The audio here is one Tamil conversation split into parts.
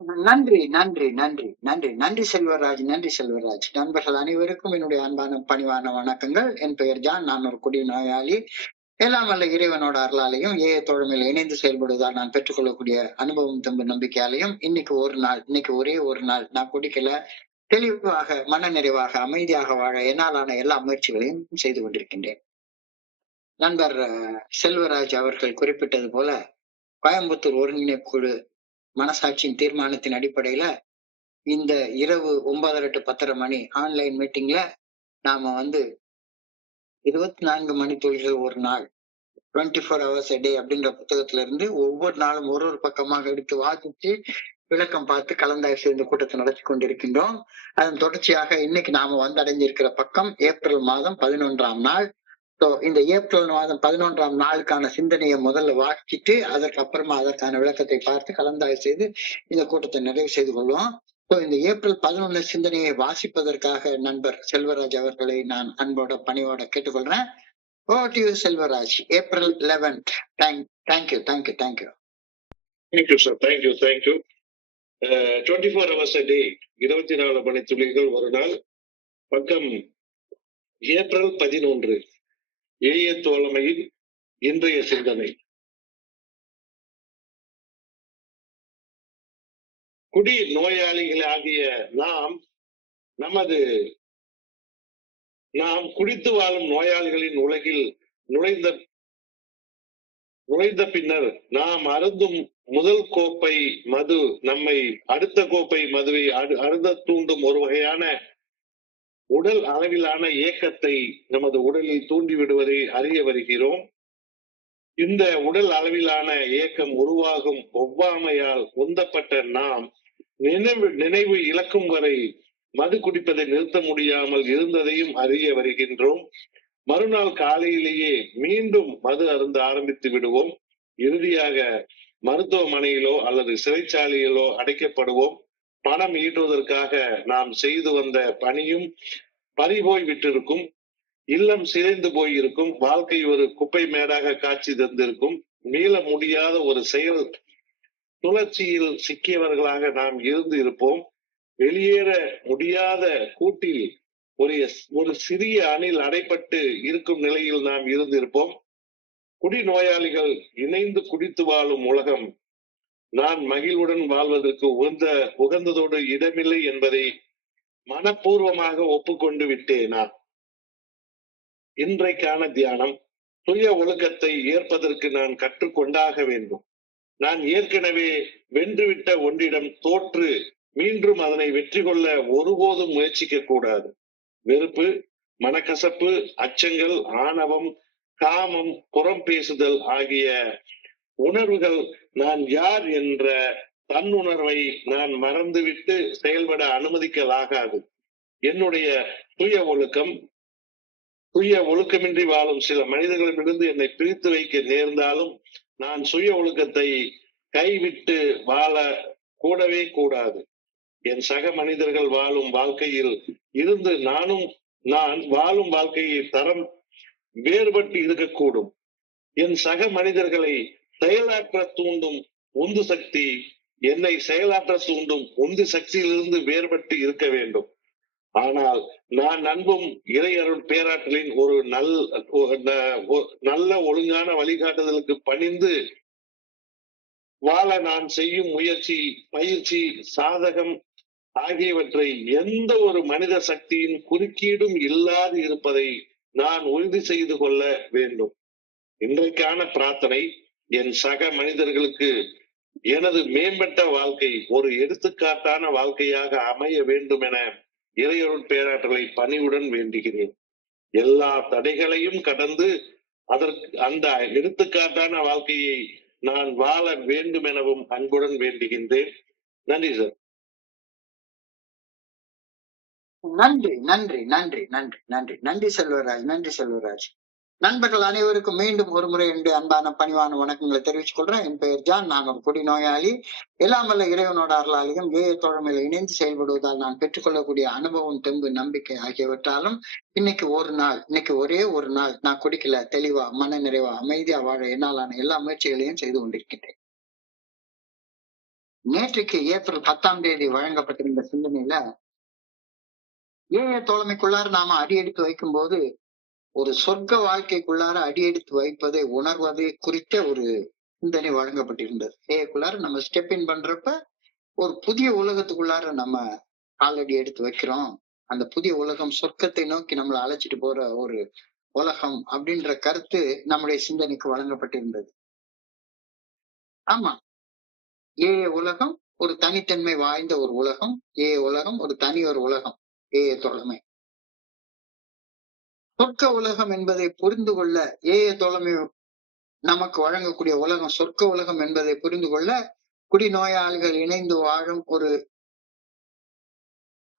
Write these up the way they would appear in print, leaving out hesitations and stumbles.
நன்றி, நன்றி, நன்றி, நன்றி, நன்றி செல்வராஜ், நன்றி செல்வராஜ். நண்பர்கள் அனைவருக்கும் என்னுடைய அன்பான பணிவான வணக்கங்கள். என் பெயர் ஜான். நான் ஒரு குடி நோயாளி. எல்லாம் வல்ல இறைவனோட அருளாலையும் தோழமையில் இணைந்து செயல்படுவதால் நான் பெற்றுக்கொள்ளக்கூடிய அனுபவம் தம்பு நம்பிக்கையாலையும் இன்னைக்கு ஒரே ஒரு நாள் நான் குடிக்கல, தெளிவாக மன நிறைவாக அமைதியாக வாழ என்னாலான எல்லா முயற்சிகளையும் செய்து கொண்டிருக்கின்றேன். நண்பர் செல்வராஜ் அவர்கள் குறிப்பிட்டது போல கோயம்புத்தூர் ஒருங்கிணைப்பு குழு மனசாட்சியின் தீர்மானத்தின் அடிப்படையில இந்த இரவு 9:30 to 10:30 மணி ஆன்லைன் மீட்டிங்ல நாம 24 மணித்துளிகள் ஒரு நாள் 24 hours a day அப்படிங்கிற புத்தகத்துல இருந்து ஒவ்வொரு நாளும் ஒரு பக்கமாக எடுத்து வாசிச்சு விளக்கம் பார்த்து கலந்தாய்வு இந்த கூட்டத்தை நடத்தி கொண்டிருக்கின்றோம். அதன் தொடர்ச்சியாக இன்னைக்கு நாம அடைஞ்சிருக்கிற பக்கம் ஏப்ரல் மாதம் 11ஆம் நாள். இந்த ஏப்ரல் மாதம் 11ஆம் நாளுக்கான சிந்தனையை முதல்ல வாசிச்சுட்டு அதற்கு அப்புறமா அதற்கான விளக்கத்தை பார்த்து கலந்தாய்வு செய்து இந்த கூட்டத்தை நிறைவு செய்து கொள்வோம். இந்த ஏப்ரல் 11 சிந்தனையை வாசிப்பதற்காக நண்பர் செல்வராஜ் அவர்களை நான் அன்போட பணிவோட கேட்டுக்கொள்றேன். Over to you, Selvaraj. April 11th. Thank you. Thank you, sir. Thank you. 24 hours a day. 24 மணித்துளிகள் ஒரு நாள். பக்கம் ஏப்ரல் 11. ஏய தோழமையின் இன்றைய சிந்தனை. குடி நோயாளிகளாகிய நாம் குடித்து வாழும் நோயாளிகளின் உலகில் நுழைந்த பின்னர் நாம் அருந்தும் முதல் கோப்பை மது நம்மை அடுத்த கோப்பை மதுவை அருந்த தூண்டும் ஒரு வகையான உடல் அளவிலான ஏக்கத்தை நமது உடலில் தூண்டிவிடுவதை அறிய வருகிறோம். இந்த உடல் அளவிலான ஏக்கம் உருவாகும் ஒவ்வாமையால் உந்தப்பட்ட நாம் நினைவு இழக்கும் வரை மது குடிப்பதை நிறுத்த முடியாமல் இருந்ததையும் அறிய வருகின்றோம். மறுநாள் காலையிலேயே மீண்டும் மது அருந்த ஆரம்பித்து விடுவோம். இறுதியாக மருத்துவமனையிலோ அல்லது சிறைச்சாலையிலோ அடைக்கப்படுவோம். பணம் ஈட்டுவதற்காக நாம் செய்து வந்த பணியும் பறிபோய் விட்டிருக்கும். இல்லம் சிதைந்து போயிருக்கும். வாழ்க்கை ஒரு குப்பை மேடாக காட்சி தந்திருக்கும். மீள முடியாத ஒரு செயல் சுழற்சியில் சிக்கியவர்களாக நாம் இருந்து இருப்போம். வெளியேற முடியாத கூட்டில் ஒரு சிறிய அணில் அடைப்பட்டு இருக்கும் நிலையில் நாம் இருந்திருப்போம். குடி நோயாளிகள் இணைந்து குடித்து வாழும் உலகம் நான் மகிழ்வுடன் வாழ்வதற்கு உகந்ததோடு இடமில்லை என்பதை மனப்பூர்வமாக ஒப்புக்கொண்டு விட்டேனா. இன்றைக்கான தியானம். சுய ஒழுக்கத்தை ஏற்பதற்கு நான் கற்றுக்கொண்டாக வேண்டும். நான் ஏற்கனவே வென்றுவிட்ட ஒன்றிடம் தோற்று மீண்டும் அதனை வெற்றி கொள்ள ஒருபோதும் முயற்சிக்க கூடாது. வெறுப்பு, மனக்கசப்பு, அச்சங்கள், ஆணவம், காமம், புறம் பேசுதல் ஆகிய உணர்வுகள் நான் யார் என்ற தன்னுணர்வை நான் மறந்துவிட்டு செயல்பட அனுமதிக்கலாகாது. என்னுடைய சுய ஒழுக்கமின்றி வாழும் சில மனிதர்களிடமிருந்து என்னை பிரித்து வைக்க நேர்ந்தாலும் நான் சுய ஒழுக்கத்தை கைவிட்டு வாழ கூடவே கூடாது. என் சக மனிதர்கள் வாழும் வாழ்க்கையில் இருந்து நான் வாழும் வாழ்க்கையை தரம் வேறுபட்டு இருக்கக்கூடும். என் சக மனிதர்களை செயலாற்ற தூண்டும் உந்து சக்தி என்னை செயலாற்ற தூண்டும் உந்து சக்தியிலிருந்து வேறுபட்டு இருக்க வேண்டும். ஆனால் நான் நம்பும் இறையருள் பேராற்றலின் ஒரு நல்ல ஒழுங்கான வழிகாட்டுதலுக்கு பணிந்து வாழ நான் செய்யும் முயற்சி, பயிற்சி, சாதகம் ஆகியவற்றை எந்த ஒரு மனித சக்தியின் குறுக்கீடும் இல்லாது இருப்பதை நான் உறுதி செய்து கொள்ள வேண்டும். இன்றைக்கான பிரார்த்தனை. என் சக மனிதர்களுக்கு எனது மேம்பட்ட வாழ்க்கை ஒரு எடுத்துக்காட்டான வாழ்க்கையாக அமைய வேண்டும் என இறையருள் பேராற்றலை பணிவுடன் வேண்டுகிறேன். எல்லா தடைகளையும் கடந்து அந்த எடுத்துக்காட்டான வாழ்க்கையை நான் வாழ வேண்டும் எனவும் அன்புடன் வேண்டுகின்றேன். நன்றி சார். நன்றி செல்வராஜ். நண்பர்கள் அனைவருக்கும் மீண்டும் ஒரு முறை என்று அன்பான பணிவான வணக்கங்களை தெரிவித்துக் கொள்றேன். என் பெயர் ஜான். நான் ஒரு குடி நோயாளி. எல்லாம் வல்ல இறைவனோட அருளாலையும் தோழமையில இணைந்து செயல்படுவதால் நான் பெற்றுக்கொள்ளக்கூடிய அனுபவம், தெம்பு, நம்பிக்கை ஆகியவற்றாலும் இன்னைக்கு ஒரே ஒரு நாள் நான் குடிக்கல, தெளிவா மன நிறைவா அமைதியா வாழ என்னாலான எல்லா முயற்சிகளையும் செய்து கொண்டிருக்கின்றேன். நேற்றைக்கு ஏப்ரல் 10 வழங்கப்பட்டிருந்த சிந்தனையில ஏழை தோழமைக்குள்ளார நாம அடியெடுத்து வைக்கும் போது ஒரு சொர்க்க வாழ்க்கைக்குள்ளார அடியெடுத்து வைப்பதை உணர்வது குறித்த ஒரு சிந்தனை வழங்கப்பட்டிருந்தது. ஏக்குள்ளார நம்ம ஸ்டெப் இன் பண்றப்ப ஒரு புதிய உலகத்துக்குள்ளார நம்ம காலடி எடுத்து வைக்கிறோம். அந்த புதிய உலகம் சொர்க்கத்தை நோக்கி நம்மளை அழைச்சிட்டு போற ஒரு உலகம் அப்படின்ற கருத்து நம்முடைய சிந்தனைக்கு வழங்கப்பட்டிருந்தது. ஆமா, ஏழை உலகம் ஒரு தனித்தன்மை வாய்ந்த ஒரு உலகம். ஏழை உலகம் ஒரு தனி ஒரு உலகம். ஏழை தோழமை சொர்க்க உலகம் என்பதை புரிந்து கொள்ள, ஏழை தோழமை நமக்கு வழங்கக்கூடிய உலகம் சொர்க்க உலகம் என்பதை புரிந்து கொள்ள குடிநோயாளிகள் இணைந்து வாழும் ஒரு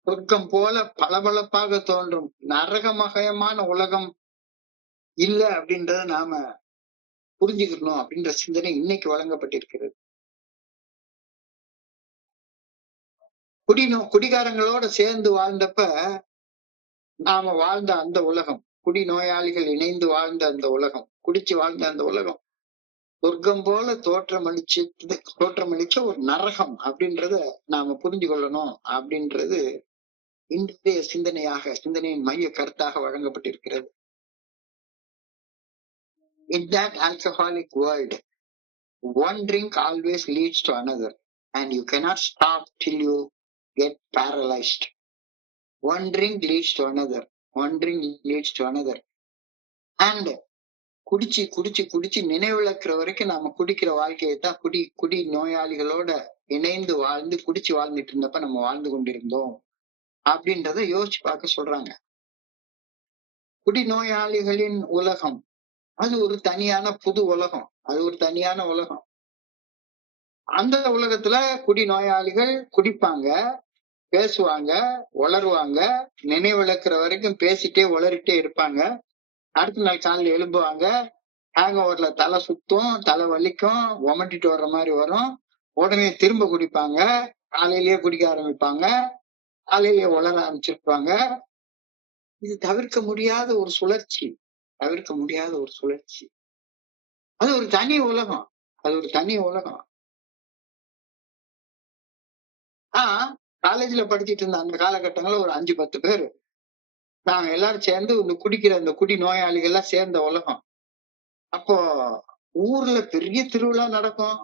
சொர்க்கம் போல பளபளப்பாக தோன்றும் நரகமயமான உலகம் இல்ல அப்படின்றத நாம புரிஞ்சுக்கணும் அப்படின்ற சிந்தனை இன்னைக்கு வழங்கப்பட்டிருக்கிறது. குடிகாரங்களோட சேர்ந்து வாழ்ந்தப்ப நாம வாழ்ந்த அந்த உலகம், குடிநோயாளிகள் இணைந்து வாழ்ந்த அந்த உலகம், குடிச்சு வாழ்ந்த அந்த உலகம் சொர்க்கம் போல தோற்றமளிச்ச ஒரு நரகம் அப்படின்றத நாம புரிஞ்சு கொள்ளணும் அப்படின்றது இன்றைய சிந்தனையின் மைய கருத்தாக வழங்கப்பட்டிருக்கிறது. In that alcoholic world, one drink always leads to another, and you cannot stop till you get paralyzed. One drink leads to another, one drink leads to another. And குடிச்சு குடிச்சு குடிச்சு நினைவிழக்கிற வரைக்கும் நாம குடிக்கிற வாழ்க்கையை தான் குடி நோயாளிகளோட இணைந்து வாழ்ந்து குடிச்சு வாழ்ந்துட்டு இருந்தப்ப நம்ம வாழ்ந்து கொண்டிருந்தோம் அப்படின்றத யோசிச்சு பார்க்க சொல்றாங்க. குடிநோயாளிகளின் உலகம் அது ஒரு தனியான புது உலகம், அது ஒரு தனியான உலகம். அந்த உலகத்துல குடிநோயாளிகள் குடிப்பாங்க, பேசுவாங்க, உளருவாங்க, நினைவிழக்கிற வரைக்கும் பேசிட்டே உளறிட்டே இருப்பாங்க. அடுத்த நாள் காலையில் எழும்புவாங்க, ஹேங் ஓவர்ல தலை சுத்தும், தலை வலிக்கும், உமட்டிட்டு வர்ற மாதிரி வரும். உடனே திரும்ப குடிப்பாங்க, காலையிலேயே குடிக்க ஆரம்பிப்பாங்க, காலையிலேயே உளர ஆரம்பிச்சிருப்பாங்க. இது தவிர்க்க முடியாத ஒரு சுழற்சி, தவிர்க்க முடியாத ஒரு சுழற்சி. அது ஒரு தனி உலகம், அது ஒரு தனி உலகம். காலேஜ்ல படிச்சுட்டு இருந்த அந்த காலகட்டங்கள்ல ஒரு 5-10 பேர் நாங்க எல்லாரும் சேர்ந்து இந்த குடிக்கிற இந்த குடி நோயாளிகள் எல்லாம் சேர்ந்த உலகம். அப்போ ஊர்ல பெரிய திருவிழா நடக்கும்.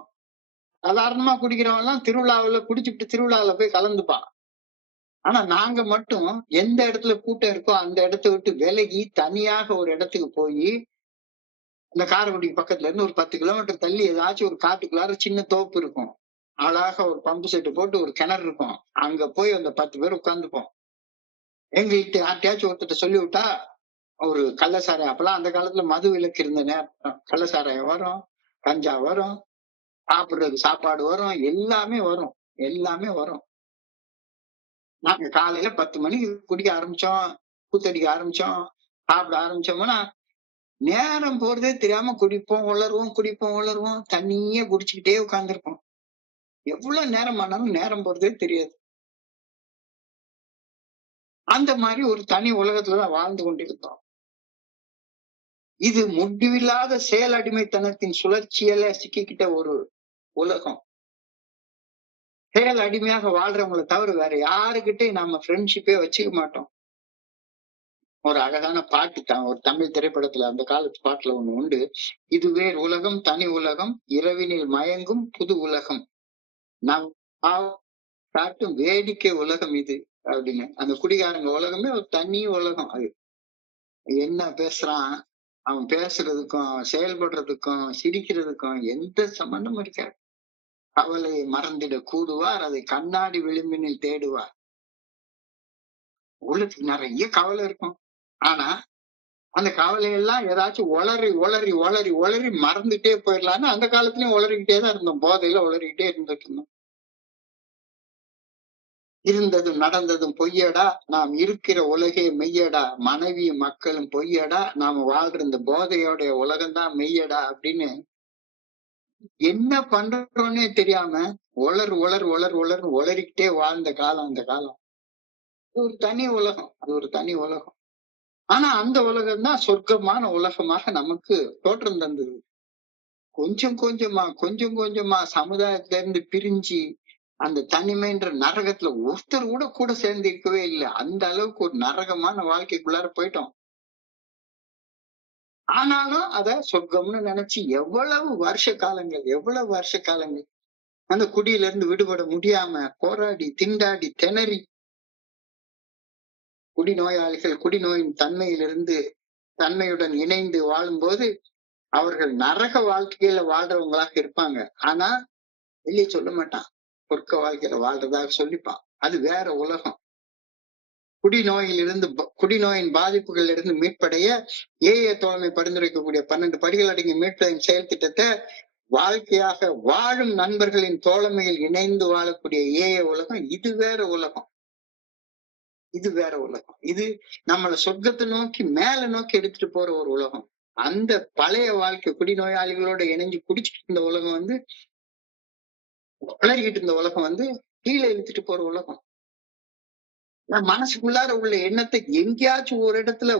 சாதாரணமா குடிக்கிறவன் எல்லாம் திருவிழாவில குடிச்சுட்டு திருவிழாவில போய் கலந்துப்பான். ஆனா நாங்க மட்டும் எந்த இடத்துல கூட்டம் இருக்கோ அந்த இடத்த விட்டு விலகி தனியாக ஒரு இடத்துக்கு போய் இந்த காரைக்குடி பக்கத்துல இருந்து ஒரு 10 கிலோமீட்டர் தள்ளி ஏதாச்சும் ஒரு காட்டுக்குள்ளார சின்ன தோப்பு இருக்கும். அழகாக ஒரு பம்பு செட்டு போட்டு ஒரு கிணறு இருக்கும். அங்க போய் அந்த 10 பேர் உட்கார்ந்துப்போம். எங்கள்கிட்ட யார்ட்டையாச்சும் ஒருத்தட்ட சொல்லி விட்டா ஒரு கள்ளசாராயம், அப்பெல்லாம் அந்த காலத்துல மது விலக்கு இருந்த நேரம், கள்ளசாராயம் வரும், கஞ்சா வரும், சாப்பிடுறதுக்கு சாப்பாடு வரும், எல்லாமே வரும், எல்லாமே வரும். நாங்க காலையில 10 மணிக்கு குடிக்க ஆரம்பிச்சோம், கூத்தடிக்க ஆரம்பிச்சோம், சாப்பிட ஆரம்பிச்சோம்னா நேரம் போறதே தெரியாம குடிப்போம் உளருவோம், தண்ணியே குடிச்சுக்கிட்டே உட்கார்ந்துருப்போம். எவ்வளவு நேரம் ஆனாலும் நேரம் போறதே தெரியாது. அந்த மாதிரி ஒரு தனி உலகத்துலதான் வாழ்ந்து கொண்டிருந்தோம். இது முடிவில்லாத செயல் அடிமைத்தனத்தின் சுழற்சியில சிக்கிக்கிட்ட ஒரு உலகம். செயல் அடிமையாக வாழ்றவங்களை தவிர வேற யாருக்கிட்டையும் நாம ஃப்ரெண்ட்ஷிப்பே வச்சுக்க மாட்டோம். ஒரு அழகான பாட்டு தான், ஒரு தமிழ் திரைப்படத்துல அந்த காலத்து பாட்டுல ஒண்ணு உண்டு. இதுவே உலகம், தனி உலகம், இரவினில் மயங்கும் புது உலகம், நாம் காட்டும் வேடிக்கை உலகம் இது அப்படின்னு. அந்த குடிகாரங்க உலகமே ஒரு தனி உலகம். அது என்ன பேசுறான், அவன் பேசுறதுக்கும் அவன் செயல்படுறதுக்கும் சிரிக்கிறதுக்கும் எந்த சம்பந்தமும் இருக்காது. கவலையை மறந்திட கூடுவார், அதை கண்ணாடி விளிம்பினில் தேடுவார். உள்ளத்துக்கு நிறைய கவலை இருக்கும். ஆனா அந்த கவலையெல்லாம் ஏதாச்சும் ஒளறி ஒளறி ஒளறி ஒளறி மறந்துட்டே போயிடலான்னு அந்த காலத்துலயும் உளறிக்கிட்டே தான் இருந்தோம். போதையில உளறிக்கிட்டே இருந்துட்டு இருந்தோம். இருந்ததும் நடந்ததும் பொய்யடா, நாம் இருக்கிற உலகே மெய்யடா, மனைவியும் மக்களும் பொய்யடா, நாம வாழ்ற இந்த போதையோடைய உலகம்தான் மெய்யடா அப்படின்னு என்ன பண்றோன்னே தெரியாம உளறிக்கிட்டே வாழ்ந்த காலம் அந்த காலம். அது ஒரு தனி உலகம், அது ஒரு தனி உலகம். ஆனா அந்த உலகம் தான் சொர்க்கமான உலகமாக நமக்கு தோற்றம் தந்தது. கொஞ்சம் கொஞ்சமா சமுதாயத்தில இருந்து பிரிஞ்சு அந்த தனிமைன்ற நரகத்துல ஒருத்தர் கூட கூட சேர்ந்து இருக்கவே இல்லை. அந்த அளவுக்கு ஒரு நரகமான வாழ்க்கைக்குள்ளார போயிட்டோம். ஆனாலும் அத சொர்க்கம்னு நினைச்சு எவ்வளவு வருஷ காலங்கள் அந்த குடியில இருந்து விடுபட முடியாம போராடி திண்டாடி திணறி குடிநோயாளிகள் குடிநோயின் தன்மையுடன் இணைந்து வாழும்போது அவர்கள் நரக வாழ்க்கையில வாழ்றவங்களாக இருப்பாங்க. ஆனா வெளியே சொல்ல மாட்டான், சொர்க்க வாழ்க்கையில வாழ்றதாக சொல்லிப்பான். அது வேற உலகம். குடிநோயின் பாதிப்புகள் இருந்து மீட்படைய தோழமை பரிந்துரைக்கக்கூடிய 12 படிகள் அடங்கிய மீட்பதின் செயல் திட்டத்தை வாழ்க்கையாக வாழும் நண்பர்களின் தோழமையில் இணைந்து வாழக்கூடிய உலகம். இது வேற உலகம். இது நம்மள சொர்க்கத்தை நோக்கி மேல நோக்கி எடுத்துட்டு போற ஒரு உலகம். அந்த பழைய வாழ்க்கை குடிநோயாளிகளோட இணைஞ்சு குடிச்சிட்டு இருந்த உலகம் வளரிக்கிட்டு இருந்த உலகம் கீழே இழுத்துட்டு போற உலகம். மனசுக்குள்ளார உள்ள எண்ணத்தை எங்கேயாச்சும் ஒரு இடத்துல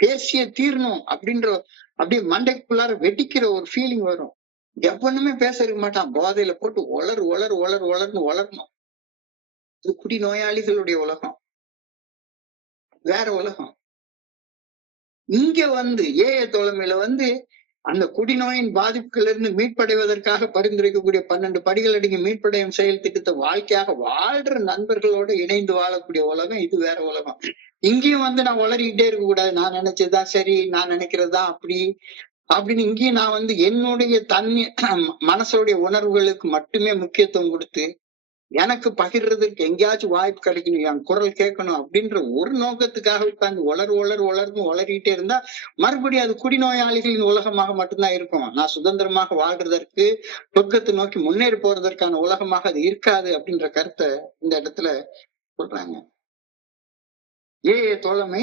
பேசிய தீரணும் அப்படியே மண்டைக்குள்ளார வெடிக்கிற ஒரு ஃபீலிங் வரும். எவனுமே பேச இருக்க மாட்டான். போதையில போட்டு வளர்ந்து வளரணும். இது குடிநோயாளிகளுடைய உலகம், வேற உலகம். இங்க தோழமையில அந்த குடிநோயின் பாதிப்புகள் இருந்து மீட்படைவதற்காக பரிந்துரைக்கக்கூடிய 12 படிகள் அடங்கி மீட்படையும் செயல் திட்டத்தை வாழ்க்கையாக வாழ்ற நண்பர்களோட இணைந்து வாழக்கூடிய உலகம். இது வேற உலகம். இங்கேயும் நான் வளரிக்கிட்டே இருக்க கூடாது. நான் நினைச்சதுதான் சரி, நான் நினைக்கிறதுதான் அப்படின்னு இங்கேயும் நான் என்னுடைய மனசுடைய உணர்வுகளுக்கு மட்டுமே முக்கியத்துவம் கொடுத்து எனக்கு பகிர்றதுக்கு எங்கேயாச்சும் வாய்ப்பு கிடைக்கணும், என் குரல் கேட்கணும் அப்படின்ற ஒரு நோக்கத்துக்காக உட்கார்ந்து வளரிக்கிட்டே இருந்தா மறுபடியும் அது குடிநோயாளிகளின் உலகமாக மட்டும்தான் இருக்கும். நான் சுதந்திரமாக வாழ்றதற்கு சொர்க்கத்தை நோக்கி முன்னேறி போறதற்கான உலகமாக அது இருக்காது அப்படின்ற கருத்தை இந்த இடத்துல சொல்றாங்க. தோழமை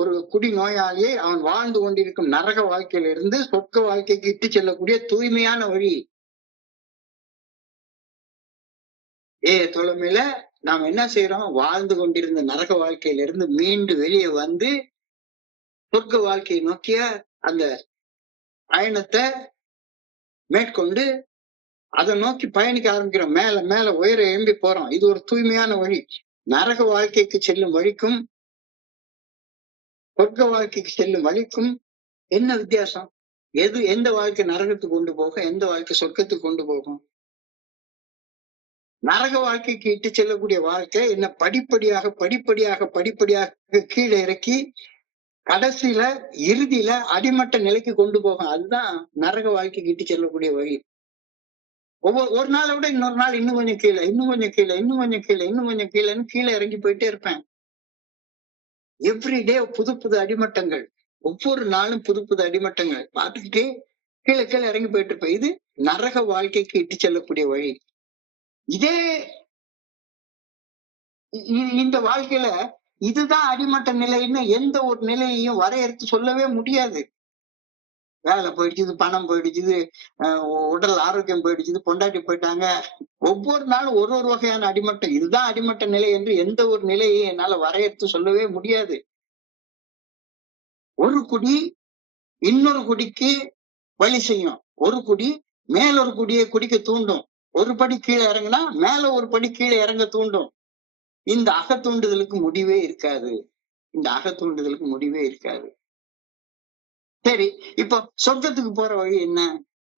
ஒரு குடிநோயாளியை அவன் வாழ்ந்து கொண்டிருக்கும் நரக வாழ்க்கையிலிருந்து சொர்க்க வாழ்க்கைக்கு இட்டு செல்லக்கூடிய தூய்மையான வழி. தோழமையில நாம் என்ன செய்யறோம்? வாழ்ந்து கொண்டிருந்த நரக வாழ்க்கையிலிருந்து மீண்டு வெளியே சொர்க்க வாழ்க்கையை நோக்கிய அந்த பயணத்தை மேற்கொண்டு அதை நோக்கி பயணிக்க ஆரம்பிக்கிறோம். மேல மேல உயர எழும்பி போறோம். இது ஒரு தூய்மையான வழி. நரக வாழ்க்கைக்கு செல்லும் வழிக்கும் சொர்க்க வாழ்க்கைக்கு செல்லும் வழிக்கும் என்ன வித்தியாசம்? எந்த வாழ்க்கை நரகத்துக்கு கொண்டு போகும், எந்த வாழ்க்கை சொர்க்கத்துக்கு கொண்டு போகும்? நரக வாழ்க்கைக்கு இட்டு செல்லக்கூடிய வாழ்க்கை என்ன படிப்படியாக கீழே இறக்கி கடைசியில இறுதியில அடிமட்ட நிலைக்கு கொண்டு போகும். அதுதான் நரக வாழ்க்கைக்கு இட்டு செல்லக்கூடிய வழி. ஒரு நாளை விட இன்னொரு நாள் இன்னும் கொஞ்சம் கீழேன்னு கீழே இறங்கி போயிட்டே இருப்பேன். எவ்ரிடே புது அடிமட்டங்கள், ஒவ்வொரு நாளும் புது அடிமட்டங்கள் பார்த்துக்கிட்டே கீழே இறங்கி போயிட்டு இருப்பேன். இது நரக வாழ்க்கைக்கு இட்டு செல்லக்கூடிய வழி. இந்த வாழ்க்கையில இதுதான் அடிமட்ட நிலைன்னு எந்த ஒரு நிலையையும் வரையறுத்து சொல்லவே முடியாது. வேலை போயிடுச்சு, பணம் போயிடுச்சு, உடல் ஆரோக்கியம் போயிடுச்சு, பொண்டாட்டி போயிட்டாங்க. ஒவ்வொரு நாளும் ஒரு வகையான அடிமட்டம். இதுதான் அடிமட்ட நிலை என்று எந்த ஒரு நிலையையும் என்னால வரையறுத்து சொல்லவே முடியாது. ஒரு குடி இன்னொரு குடிக்கு வழி செய்யும். ஒரு குடி மேலொரு குடியை குடிக்க தூண்டும். ஒரு படி கீழே இறங்குனா மேல ஒரு படி கீழே இறங்க தூண்டும். இந்த அகத்தூண்டுதலுக்கு முடிவே இருக்காது. சரி, இப்போ சொர்க்கத்துக்கு போற வழி என்ன?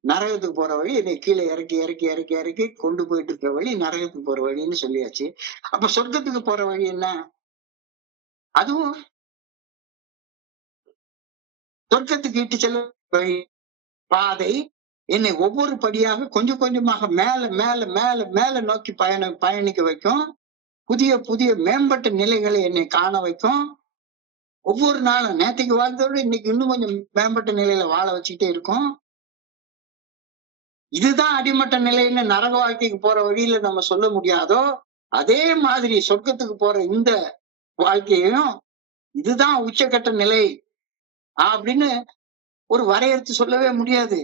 நரகத்துக்கு போற வழி என்னை கீழே இறக்கி கொண்டு போயிட்டு இருக்கிற வழி நரகத்துக்கு போற வழின்னு சொல்லியாச்சு. அப்ப சொர்க்கத்துக்கு போற வழி என்ன? அதுவும் சொர்க்கத்துக்கு இட்டு செல்ல வழி பாதை என்னை ஒவ்வொரு படியாக கொஞ்சம் கொஞ்சமாக மேல நோக்கி பயணிக்க வைக்கும். புதிய மேம்பட்ட நிலைகளை என்னை காண வைக்கும். ஒவ்வொரு நாளும் நேற்றுக்கு வாழ்ந்தோட இன்னைக்கு இன்னும் கொஞ்சம் மேம்பட்ட நிலையில வாழ வச்சுக்கிட்டே இருக்கும். இதுதான் அடிமட்ட நிலைன்னு நரக வாழ்க்கைக்கு போற வழியில நம்ம சொல்ல முடியாதோ, அதே மாதிரி சொர்க்கத்துக்கு போற இந்த வாழ்க்கையும் இதுதான் உச்சக்கட்ட நிலை அப்படின்னு ஒரு வரையறுத்து சொல்லவே முடியாது.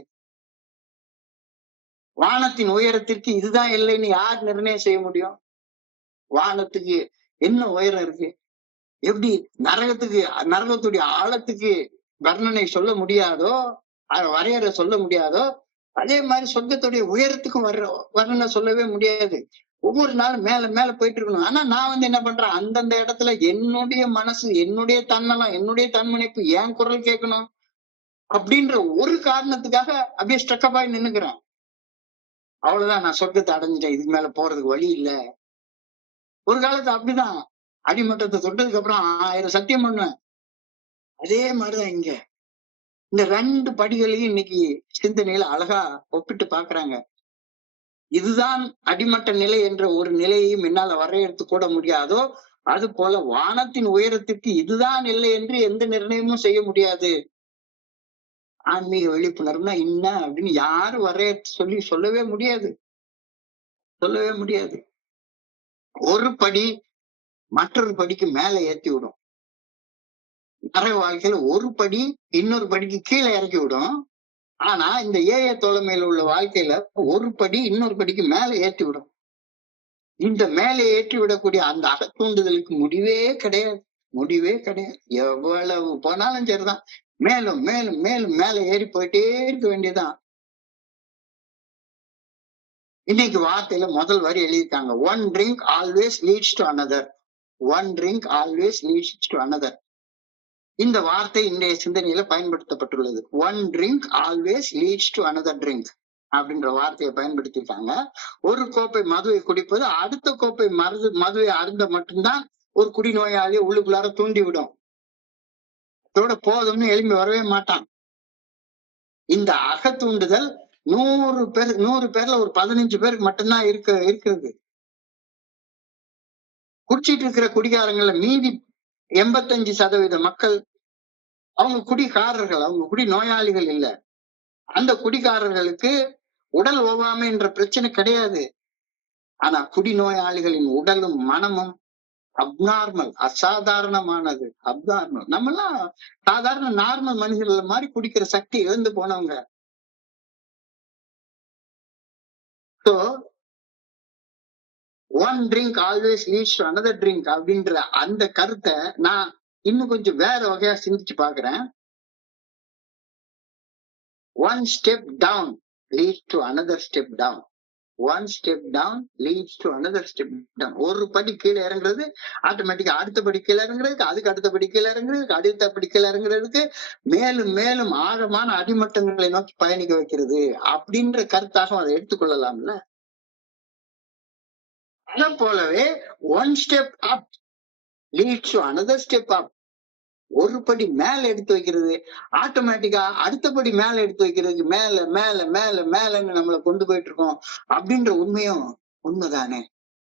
வானத்தின் உயரத்திற்கு இதுதான் எல்லைன்னு யார் நிர்ணயம் செய்ய முடியும்? வானத்துக்கு என்ன உயரம் இருக்கு? எப்படி நரகத்துடைய ஆழத்துக்கு வர்ணனை சொல்ல முடியாதோ, வரையறை சொல்ல முடியாதோ, அதே மாதிரி சொர்க்கத்துடைய உயரத்துக்கும் வர்ணனை சொல்லவே முடியாது. ஒவ்வொரு நாளும் மேல மேல போயிட்டு இருக்கணும். ஆனா நான் என்ன பண்றேன், அந்தந்த இடத்துல என்னுடைய மனசு, என்னுடைய தன்னலம், என்னுடைய தன்முனைப்பு, என் குரல் கேட்கணும் அப்படின்ற ஒரு காரணத்துக்காக அப்படியே ஸ்ட்ரக்கப் ஆகி நின்னுக்கிறேன். அவ்வளவுதான், நான் சொர்க்கத்தை அடைஞ்சிட்டேன், இதுக்கு மேல போறதுக்கு வழி இல்ல. ஒரு காலத்துல அப்படிதான், அடிமட்டத்தை தொட்டதுக்கு அப்புறம் 1000 சத்தியம் பண்ணுவேன். அதே மாதிரிதான் இங்க. இந்த 2 படிகளையும் இன்னைக்கு சிந்தனையில அழகா ஒப்பிட்டு பாக்குறாங்க. இதுதான் அடிமட்ட நிலை என்ற ஒரு நிலையையும் என்னால வரையறுத்து கூட முடியாதோ, அது போல வானத்தின் உயரத்திற்கு இதுதான் இல்லை என்று எந்த நிர்ணயமும் செய்ய முடியாது. ஆன்மீக விழிப்புணர்வுனா என்ன அப்படின்னு யாரும் வரையறுத்து சொல்லவே முடியாது. சொல்லவே முடியாது. ஒரு படி மற்றொரு படிக்கு மேல ஏத்தி விடும். நிறைய வாழ்க்கையில ஒரு படி இன்னொரு படிக்கு கீழே இறக்கி விடும். ஆனா இந்த ஏய தோழமையில உள்ள வாழ்க்கையில ஒரு படி இன்னொரு படிக்கு மேல ஏற்றி விடும். இந்த மேலே ஏற்றி விடக்கூடிய அந்த அகத்தூண்டுதலுக்கு முடிவே கிடையாது. முடிவே கிடையாது. எவ்வளவு போனாலும் சரிதான், மேலும் மேலும் மேலும் மேல ஏறி போயிட்டே இருக்க வேண்டியதுதான். இன்னைக்கு வார்த்தையில முதல் வரி எழுதியிருக்காங்க, one drink always leads to another. One drink always leads to another. இந்த வார்த்தை இன்றைய சிந்தனையில பயன்படுத்தப்பட்டுள்ளது. One drink always leads to another drink அப்படின்ற வார்த்தையை பயன்படுத்திருக்காங்க. ஒரு கோப்பை மதுவை குடிப்பது அடுத்த கோப்பை மதுவை அருந்த மட்டும்தான் ஒரு குடிநோயாளியை உள்ளுக்குள்ளார தூண்டி விடும். இதோட போதும்னு எழும்பி வரவே மாட்டான். இந்த அகத்தூண்டுதல் 100 பேர்ல ஒரு 15 பேருக்கு மட்டும்தான் இருக்கிறது. குடிச்சிட்டு இருக்கிற குடிகாரங்கள்ல மீதி 85% மக்கள் அவங்க குடிகாரர்கள், அவங்க குடி நோயாளிகள் இல்ல. அந்த குடிகாரர்களுக்கு உடல் ஒவ்வாமை என்ற பிரச்சனை கிடையாது. ஆனா குடிநோயாளிகளின் உடலும் மனமும் அப்நார்மல், அசாதாரணமானது. அப்நார்மல். நம்ம எல்லாம் சாதாரண நார்மல் மனிதர்கள் மாதிரி குடிக்கிற சக்தி இழந்து போனவங்க. So one drink always leads to another drink அப்படின்ற அந்த கருத்தை நான் இன்னும் கொஞ்சம் வேற வகையா சிந்திச்சு பாக்குறேன். One step down leads to another step down. One step down leads to another step down. ஒரு படி கீழே இறங்குறது ஆட்டோமேட்டிக்கா அடுத்த படி கீழே இறங்குறதுக்கு, அதுக்கு அடுத்த படி கீழே இறங்குறதுக்கு, அடுத்த படி கீழே இறங்குறதுக்கு, மேலும் மேலும் ஆழமான அடிமட்டங்களை நோக்கி பயணிக்க வைக்கிறது அப்படின்ற கருத்தாக அதை எடுத்துக்கொள்ளலாம்ல. அதை போலவே one step up leads to another step up. ஒரு படி மேல எடுத்து வைக்கிறது ஆட்டோமேட்டிக்கா அடுத்த படி மேல எடுத்து வைக்கிறதுக்கு மேல மேல மேல மேலன்னு நம்மளை கொண்டு போயிட்டு இருக்கோம் அப்படின்ற உண்மையும் உண்மைதானே.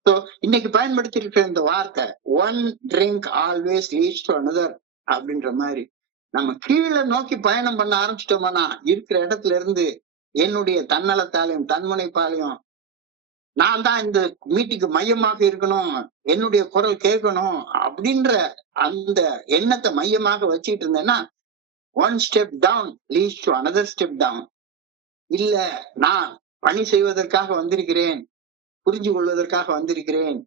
சோ இன்னைக்கு பயன்படுத்தி இருக்கிற இந்த வார்த்தை one drink always leads to another அப்படின்ற மாதிரி நம்ம கீழே நோக்கி பயணம் பண்ண ஆரம்பிச்சிட்டோம்னா இருக்கிற இடத்துல இருந்து என்னுடைய தன்னலத்தாலையும் தன்முனைப்பாலையும் நான் தான் இந்த மீட்டிங்கு மையமாக இருக்கணும், என்னுடைய குரல் கேட்கணும் அப்படின்ற அந்த எண்ணத்தை மையமாக வச்சுட்டு இருந்தேன்னா one step down leads to another step down. இல்ல, நான் பணி செய்வதற்காக வந்திருக்கிறேன், புரிஞ்சு கொள்வதற்காக வந்திருக்கிறேன்,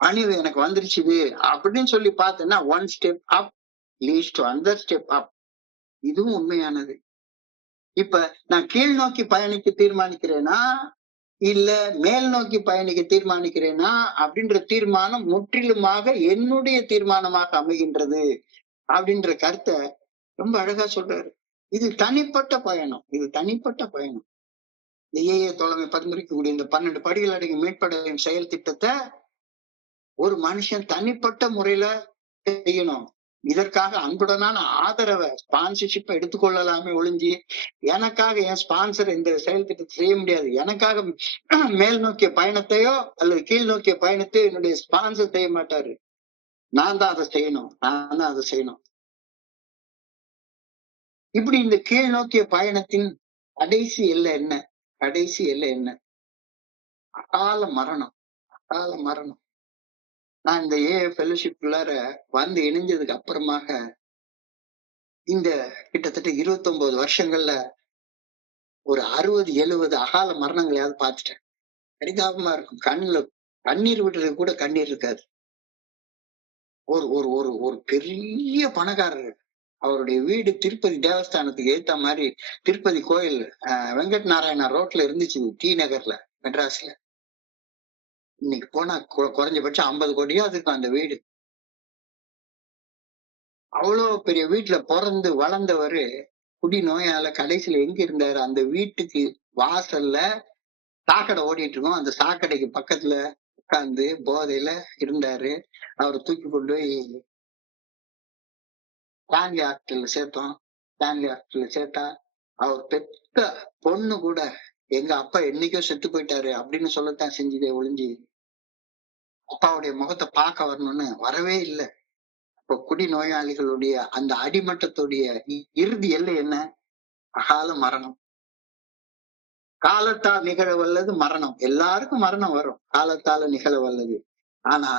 பணிவு எனக்கு வந்துருச்சுது அப்படின்னு சொல்லி பார்த்தேன்னா one step up leads to another step up. இதுவும் உண்மையானது. இப்ப நான் கீழ் நோக்கி பயணிக்க தீர்மானிக்கிறேனா இல்ல மேல் நோக்கி பயணிக்க தீர்மானிக்கிறேனா அப்படின்ற தீர்மானம் முற்றிலுமாக என்னுடைய தீர்மானமாக அமைகின்றது அப்படின்ற கருத்தை ரொம்ப அழகா சொல்றாரு. இது தனிப்பட்ட பயணம். இது தனிப்பட்ட பயணம். இந்த ஏஏ தோழமை பரிந்துரைக்கக்கூடிய இந்த 12 படிகள் அடங்கிய மீட்படையும் செயல் திட்டத்தை ஒரு மனுஷன் தனிப்பட்ட முறையில செய்யணும். இதற்காக அன்புடனான ஆதரவை ஸ்பான்சர்ஷிப்பை எடுத்துக்கொள்ளலாமே ஒழிஞ்சு எனக்காக என் ஸ்பான்சர் இந்த செயல் திட்டத்தை செய்ய முடியாது, எனக்காக மேல் நோக்கிய பயணத்தையோ அல்லது கீழ் நோக்கிய பயணத்தையோ என்னுடைய ஸ்பான்சர் செய்ய மாட்டாரு. நான் தான் அதை செய்யணும், நான் தான் அதை செய்யணும். இப்படி இந்த கீழ் நோக்கிய பயணத்தின் கடைசி எல்லை என்ன? கடைசி எல்லை என்ன? அகால மரணம். அகால மரணம். நான் இந்த ஃபெலோஷிப்குள்ளார வந்து இணைஞ்சதுக்கு அப்புறமாக இந்த கிட்டத்தட்ட 29 வருஷங்கள்ல ஒரு 60-70 அகால மரணங்களையாவது பார்த்துட்டேன். பரிதாபமா இருக்கும். கண்ணுல கண்ணீர் விடுறது கூட கண்ணீர் இருக்காது. ஒரு ஒரு ஒரு ஒரு பெரிய பணக்காரர், அவருடைய வீடு திருப்பதி தேவஸ்தானத்துக்கு ஏத்த மாதிரி திருப்பதி கோயில் வெங்கட் நாராயணா ரோட்ல இருந்துச்சு, டி நகர்ல, மெட்ராஸ்ல. இன்னைக்கு போனா குறைஞ்சபட்சம் 50 கோடியாவது இருக்கும் அந்த வீடு. அவ்வளவு பெரிய வீட்டுல பிறந்து வளர்ந்தவரு குடிநோயால கடைசியில எங்க இருந்தாரு? அந்த வீட்டுக்கு வாசல்ல சாக்கடை ஓடிட்டு இருக்கோம். அந்த சாக்கடைக்கு பக்கத்துல உட்கார்ந்து போதையில இருந்தாரு. அவரை தூக்கி கொண்டு போய் ஸ்டான்லி ஹாஸ்பிட்டல்ல சேர்த்தோம். ஸ்டான்லி ஹாஸ்பிட்டல்ல சேர்த்தா அவர் பெத்த பொண்ணு கூட எங்க அப்பா என்னைக்கோ செத்து போயிட்டாரு அப்படின்னு சொல்லத்தான் செஞ்சதே ஒழிஞ்சு அப்பாவுடைய முகத்தை பார்க்க வரணும்னு வரவே இல்லை. இப்போ குடிநோயாளிகளுடைய அந்த அடிமட்டத்துடைய இறுதி எல்லை என்ன? அகால மரணம். காலத்தால் நிகழ வல்லது மரணம். எல்லாருக்கும் மரணம் வரும், காலத்தால நிகழ வல்லது. ஆனா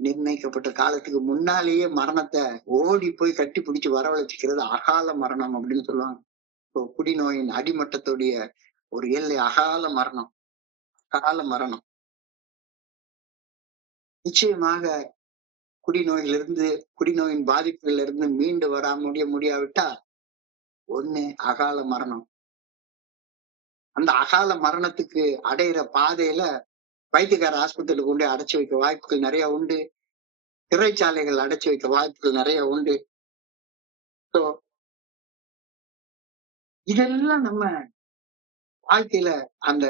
நிர்ணயிக்கப்பட்ட காலத்துக்கு முன்னாலேயே மரணத்தை ஓடி போய் கட்டி பிடிச்சு வரவழைச்சிக்கிறது அகால மரணம் அப்படின்னு சொல்லுவாங்க. இப்போ குடிநோயின் அடிமட்டத்துடைய ஒரு எல்லை அகால மரணம். அகால மரணம். நிச்சயமாக குடிநோயிலிருந்து, குடிநோயின் பாதிப்புல இருந்து மீண்டு வர முடியாவிட்டா ஒண்ணு அகால மரணம். அந்த அகால மரணத்துக்கு அடையிற பாதையில வைத்தியக்கார ஆஸ்பத்திரிக்கு கொண்டு அடைச்சு வைக்க வாய்ப்புகள் நிறைய உண்டு. சிறைச்சாலைகள் அடைச்சு வைக்க வாய்ப்புகள் நிறைய உண்டு. ஸோ இதெல்லாம் நம்ம வாழ்க்கையில அந்த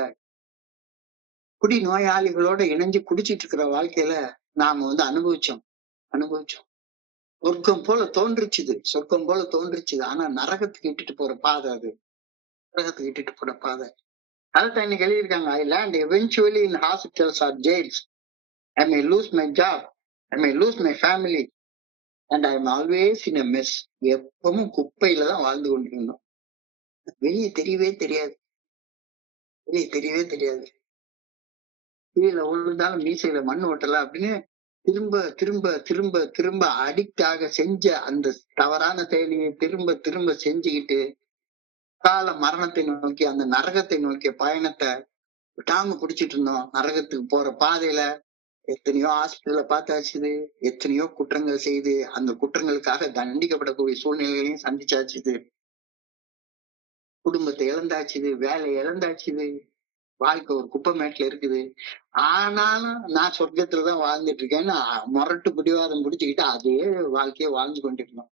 குடிநோயாளிகளோட இணைஞ்சு குடிச்சிட்டு இருக்கிற வாழ்க்கையில நாம அனுபவிச்சோம். சொர்க்கம் போல தோன்றுச்சுது. ஆனா நரகத்துக்கு இட்டுட்டு போற பாதை அது. நரகத்துக்கு இட்டுட்டு போற பாதை. அதான் இன்னைக்கு எழுதியிருக்காங்க, I land eventually in hospitals or jails. I may lose my job. I may lose my family. And I am always in a mess. எப்பவும் குப்பையில தான் வாழ்ந்து கொண்டிருந்தோம். வெளியே தெரியவே தெரியாது. கீழே விழுந்தாலும் மீசையில மண் ஓட்டல அப்படின்னு திரும்ப திரும்ப திரும்ப திரும்ப அடிக்டாக செஞ்ச அந்த தவறான செயலியை திரும்ப திரும்ப செஞ்சுக்கிட்டு கால மரணத்தை நோக்கி, அந்த நரகத்தை நோக்கிய பயணத்தை விடாம குடிச்சிட்டு இருந்தோம். நரகத்துக்கு போற பாதையில எத்தனையோ ஹாஸ்பிட்டல்ல பார்த்தாச்சுது, எத்தனையோ குற்றங்கள் செய்து அந்த குற்றங்களுக்காக தண்டிக்கப்படக்கூடிய சூழ்நிலைகளையும் சந்திச்சாச்சுது. குடும்பத்தை இழந்தாச்சுது, வேலை இழந்தாச்சுது, வாழ்க்கை ஒரு குப்பைமேட்டுல இருக்குது. ஆனாலும் நான் சொர்க்கத்துலதான் வாழ்ந்துட்டு இருக்கேன்னு முரட்டு பிடிவாதம் பிடிச்சுக்கிட்டு அதே வாழ்க்கையை வாழ்ந்து கொண்டிருந்தோம்.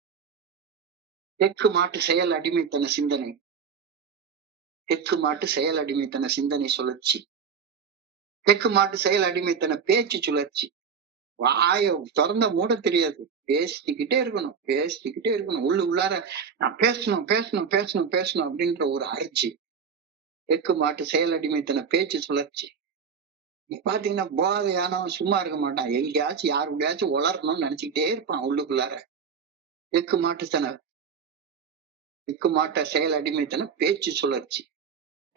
தெற்கு மாட்டு செயல் அடிமைத்தன சிந்தனை. தெற்கு மாட்டு செயல் அடிமைத்தன சிந்தனை சுழற்சி. தெற்கு மாட்டு செயல் அடிமைத்தன பேச்சு சுழற்சி. வாய திறந்த மூட தெரியாது, பேசிக்கிட்டே இருக்கணும். உள்ளார நான் பேசணும் அப்படின்ற ஒரு அரைச்சி. தெற்கு மாட்டு செயல் அடிமைத்தன பேச்சு சுழற்சி. நீ பாத்தீங்கன்னா போதையானவன் சும்மா இருக்க மாட்டான், எங்கேயாச்சும் யாருடையாச்சும் வளரணும்னு நினைச்சுக்கிட்டே இருப்பான் உள்ளுக்குள்ளார. தெற்கு மாட்ட செயல் அடிமைத்தன பேச்சு சுழற்சி.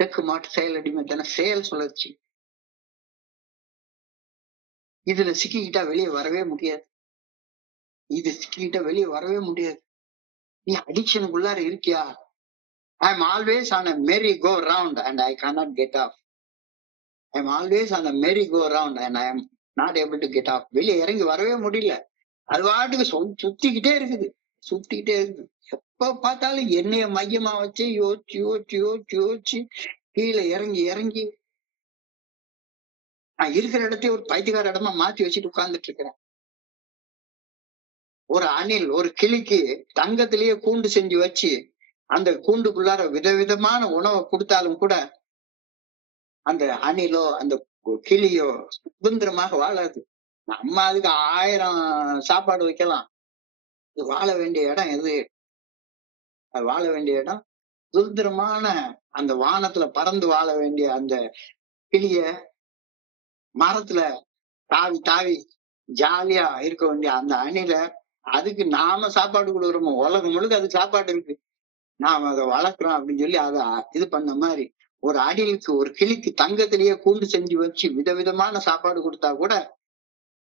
தெற்கு மாட்டு செயல் அடிமைத்தன செயல் சுழற்சி. இதுல சிக்கிக்கிட்டா வெளியே வரவே முடியாது. நீ அடிக்ஷனுக்குள்ளார இருக்கியா? I am always on a merry-go-round and I cannot get off. I am always on a merry-go-round and I am not able to get off. வெளியே இறங்கி வரவே முடியல. அது வாட்டுக்கு சுத்திக்கிட்டே இருக்குது. எப்ப பார்த்தாலும் என்னைய மையமா வச்சு யோசிச்சு கீழே இறங்கி நான் இருக்கிற இடத்தையே ஒரு பைத்தியக்கார இடமா மாத்தி வச்சுட்டு உட்கார்ந்துட்டு இருக்கிறேன். ஒரு அணில் ஒரு கிளிக்கு தங்கத்திலேயே கூண்டு செஞ்சு வச்சு அந்த கூண்டுக்குள்ளார விதவிதமான உணவை கொடுத்தாலும் கூட அந்த அணிலோ அந்த கிளியோ சுதந்திரமாக வாழாது. நம்ம அதுக்கு 1000 சாப்பாடு வைக்கலாம். வாழ வேண்டிய இடம் எது? வாழ வேண்டிய இடம் சுதந்திரமான அந்த வானத்துல பறந்து வாழ வேண்டிய அந்த கிளிய மரத்துல தாவி ஜாலியா இருக்க வேண்டிய அந்த அணில அதுக்கு நாம சாப்பாடு கொடுக்குறோமோ? உலகம் முழுக்க அதுக்கு சாப்பாடு இருக்கு, நாம அதை வளர்க்குறோம் அப்படின்னு சொல்லி அதை இது பண்ண மாதிரி ஒரு அணிலுக்கு ஒரு கிளிக்கு தங்கத்திலேயே கூண்டு செஞ்சு வச்சு விதவிதமான சாப்பாடு கொடுத்தா கூட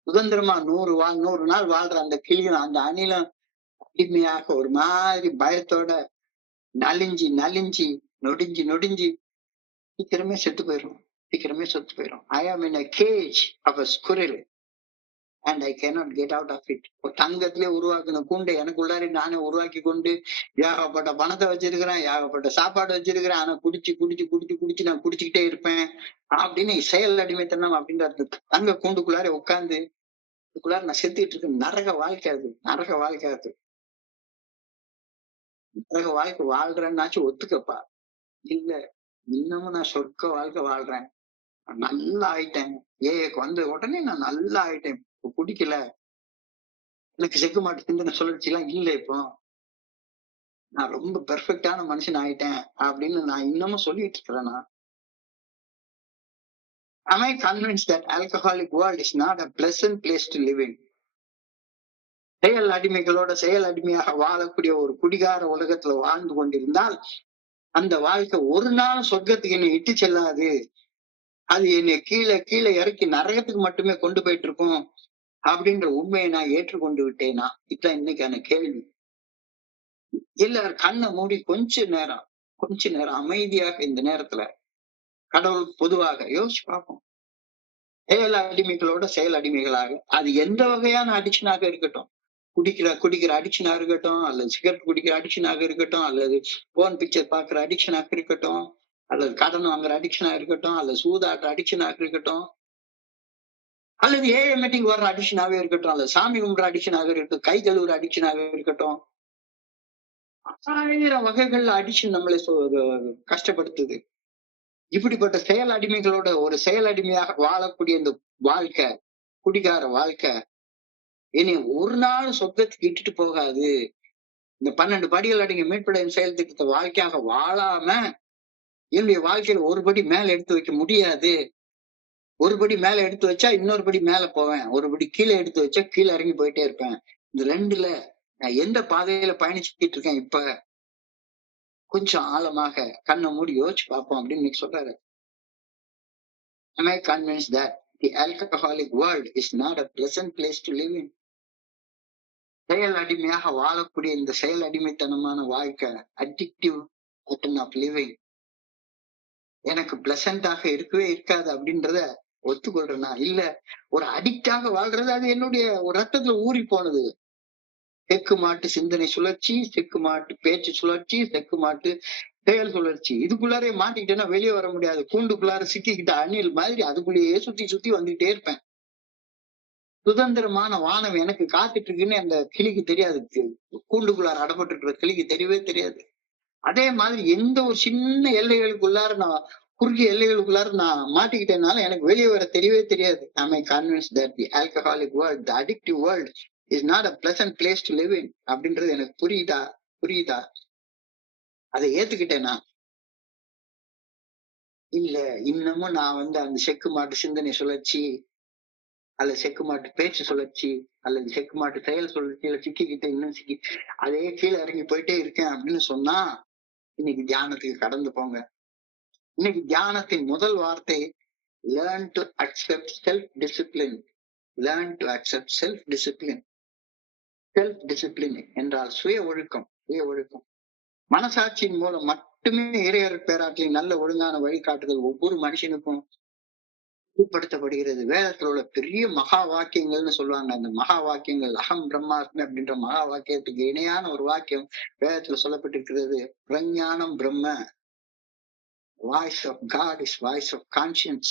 சுதந்திரமா 100 நாள் வாழ்ற அந்த கிளியும் அந்த அணிலும் அடிமையாக ஒரு மாதிரி பயத்தோட நலிஞ்சு நொடிஞ்சு சீக்கிரமே செத்து போயிடும். I am in a cage of a squirrel. and I cannot get out of it. தங்கத்திலே உருவாக்கின கூண்டை எனக்குள்ளாரே நானே உருவாக்கி கொண்டு ஏகப்பட்ட பணத்தை வச்சிருக்கிறேன், ஏகப்பட்ட சாப்பாடு வச்சிருக்கிறேன், ஆனா குடிச்சு நான் குடிச்சுக்கிட்டே இருப்பேன் அப்படின்னு செயல் அடிமைத்தனம் அப்படின்ற அந்த தங்க கூண்டுக்குள்ளாரே உட்கார்ந்து இதுக்குள்ளார நான் செத்துக்கிட்டு இருக்கேன். நரக வாழ்க்கை அது, நரக வாழ்க்கை அது. நரக வாழ்க்கை வாழ்றேன்னாச்சும் ஒத்துக்கப்பா. இல்ல, இன்னமும் நான் சொர்க்க வாழ்க்கை வாழ்றேன், நல்லா ஆயிட்டேன், ஏக்கு வந்த உடனே நான் நல்லா ஆயிட்டேன், குடிக்கல, எனக்கு செக்கு மாட்டு சிந்தனை சுழற்சி எல்லாம் இல்ல, இப்போ நான் ரொம்ப பெர்ஃபெக்டான மனுஷன் ஆயிட்டேன் அப்படின்னு நான் இன்னமும் சொல்லிட்டு இருக்கிறேன்னா, am I convinced that alcoholic world is not a pleasant place to live in? செயல் அடிமைகளோட செயல் அடிமையாக வாழக்கூடிய ஒரு குடிகார உலகத்துல வாழ்ந்து கொண்டிருந்தால் அந்த வாழ்க்கை ஒரு நாள் சொர்க்கத்துக்கு என்னை இட்டு செல்லாது, அது என்னை கீழே கீழே இறக்கி நரகத்துக்கு மட்டுமே கொண்டு போயிட்டு இருக்கும் அப்படின்ற உண்மையை நான் ஏற்றுக்கொண்டு விட்டேனா? இதுதான் இன்னைக்கான கேள்வி. இல்ல கண்ணை மூடி கொஞ்ச நேரம் அமைதியாக இந்த நேரத்துல கடவுள் பொதுவாக யோசிச்சு பார்ப்போம். செயல் அடிமைகளோட செயல் அடிமைகளாக, அது எந்த வகையான அடிக்ஷனாக இருக்கட்டும், குடிக்கிற அடிக்ஷனா இருக்கட்டும், அல்லது சிகரெட் குடிக்கிற அடிக்ஷனாக இருக்கட்டும், அல்லது போன் பிக்சர் பாக்குற அடிக்ஷனாக இருக்கட்டும், அல்லது கடன் வாங்குற அடிக்ஷனா இருக்கட்டும், அல்லது சூதாட்ட அடிக்ஷனாக இருக்கட்டும், அல்லது ஏழை மீட்டிங் வர்ற அடிக்ஷனாவே இருக்கட்டும், அல்லது சாமி கும்பிடுற அடிக்ஷனாக இருக்கட்டும், கை கழுவுற அடிக்ஷனாக இருக்கட்டும், 1000 வகைகள்ல அடிக்ஷன் நம்மளை கஷ்டப்படுத்துது. இப்படிப்பட்ட செயல் அடிமைகளோட ஒரு செயல் அடிமையாக வாழக்கூடிய இந்த வாழ்க்கை, குடிகார வாழ்க்கை என்னை ஒரு நாள் சொர்க்கத்துக்கு இட்டுட்டு போகாது. இந்த 12 படிகள் அடங்கிய மீட்படையும் செயல் திட்டத்தை வாழ்க்கையாக வாழாம என்னுடைய வாழ்க்கையில ஒரு படி மேல எடுத்து வைக்க முடியாது. ஒரு படி மேல எடுத்து வச்சா இன்னொரு படி மேல போவேன், ஒரு படி கீழே எடுத்து வச்சா கீழே இறங்கி போயிட்டே இருப்பேன். இந்த ரெண்டுல நான் எந்த பாதையில பயணிச்சுக்கிட்டு இருக்கேன்? இப்ப கொஞ்சம் ஆழமாக கண்ணை மூடி யோசிச்சு பார்ப்போம் அப்படின்னு இன்னைக்கு சொல்றாரு. Am I convinced that the alcoholic world is not a pleasant place to live in? செயல் அடிமையாக வாழக்கூடிய இந்த செயல் அடிமைத்தனமான வாழ்க்கை, அடிக்டிவ் பேட்டர்ன் ஆஃப் லிவிங், எனக்கு பிளசண்டாக இருக்கவே இருக்காது அப்படின்றத ஒத்துக்கொள்றேனா? இல்ல, ஒரு அடிக்டாக வாழ்றது அது என்னுடைய ஒரு ரத்தத்துல ஊறி போனது. செக்கு மாட்டு சிந்தனை சுழற்சி, செக்கு மாட்டு பேச்சு சுழற்சி, செக்கு மாட்டு செயல் சுழற்சி, இதுக்குள்ளாரே மாட்டிக்கிட்டேன்னா வெளியே வர முடியாது. கூண்டுக்குள்ளார சிக்கிக்கிட்ட அணில் மாதிரி அதுக்குள்ளேயே சுத்தி சுத்தி வந்துட்டே இருப்பேன். சுதந்திரமான வானம் எனக்கு காத்துட்டு இருக்குன்னு அந்த கிளிக்கு தெரியாது, கூண்டுக்குள்ளார அடப்பட்டு இருக்கிற கிளிக்கு தெரியவே தெரியாது. அதே மாதிரி எந்த ஒரு சின்ன எல்லைகளுக்குள்ளார நான் குறுகிய எல்லைகளுக்குள்ளார நான் மாட்டிக்கிட்டேனால எனக்கு வெளியே வர தெரியவே தெரியாது. Am I convinced that the alcoholic world, the addictive world is not a pleasant place to live in? அப்படின்றது எனக்கு புரியுதா? அதை ஏத்துக்கிட்டேனா? இல்ல, இன்னமும் நான் அந்த செக்கு மாட்டு சிந்தனை சுழற்சி, அல்லது செக்கு மாட்டு பேச்சு சுழற்சி, அல்லது செக்கு மாட்டு செயல் சுழற்சியில சிக்கிக்கிட்டு இன்னும் அதே கீழே இறங்கி போயிட்டே இருக்கேன் அப்படின்னு சொன்னா இன்னைக்கு தியானத்துக்கு கடந்து போங்க. இன்னைக்கு தியானத்தின் முதல் வார்த்தை learn to accept self discipline. Learn to accept self discipline. Self discipline என்றால் சுய ஒழுக்கம். மனசாட்சியின் மூலம் மட்டுமே இறையர் பேராற்றின் நல்ல ஒழுங்கான வழிகாட்டுதல் ஒவ்வொரு மனுஷனுக்கும் வெளிப்படுத்தப்படுகிறது. வேதத்தில் உள்ள பெரிய மகா வாக்கியங்கள்னு சொல்லுவாங்க. அந்த மகா வாக்கியங்கள், அகம் பிரம்மாஸ்மி அப்படின்ற மகா வாக்கியத்துக்கு இணையான ஒரு வாக்கியம் வேதத்துல சொல்லப்பட்டிருக்கிறது. பிரஞானம் பிரம்ம, voice of God is voice of conscience.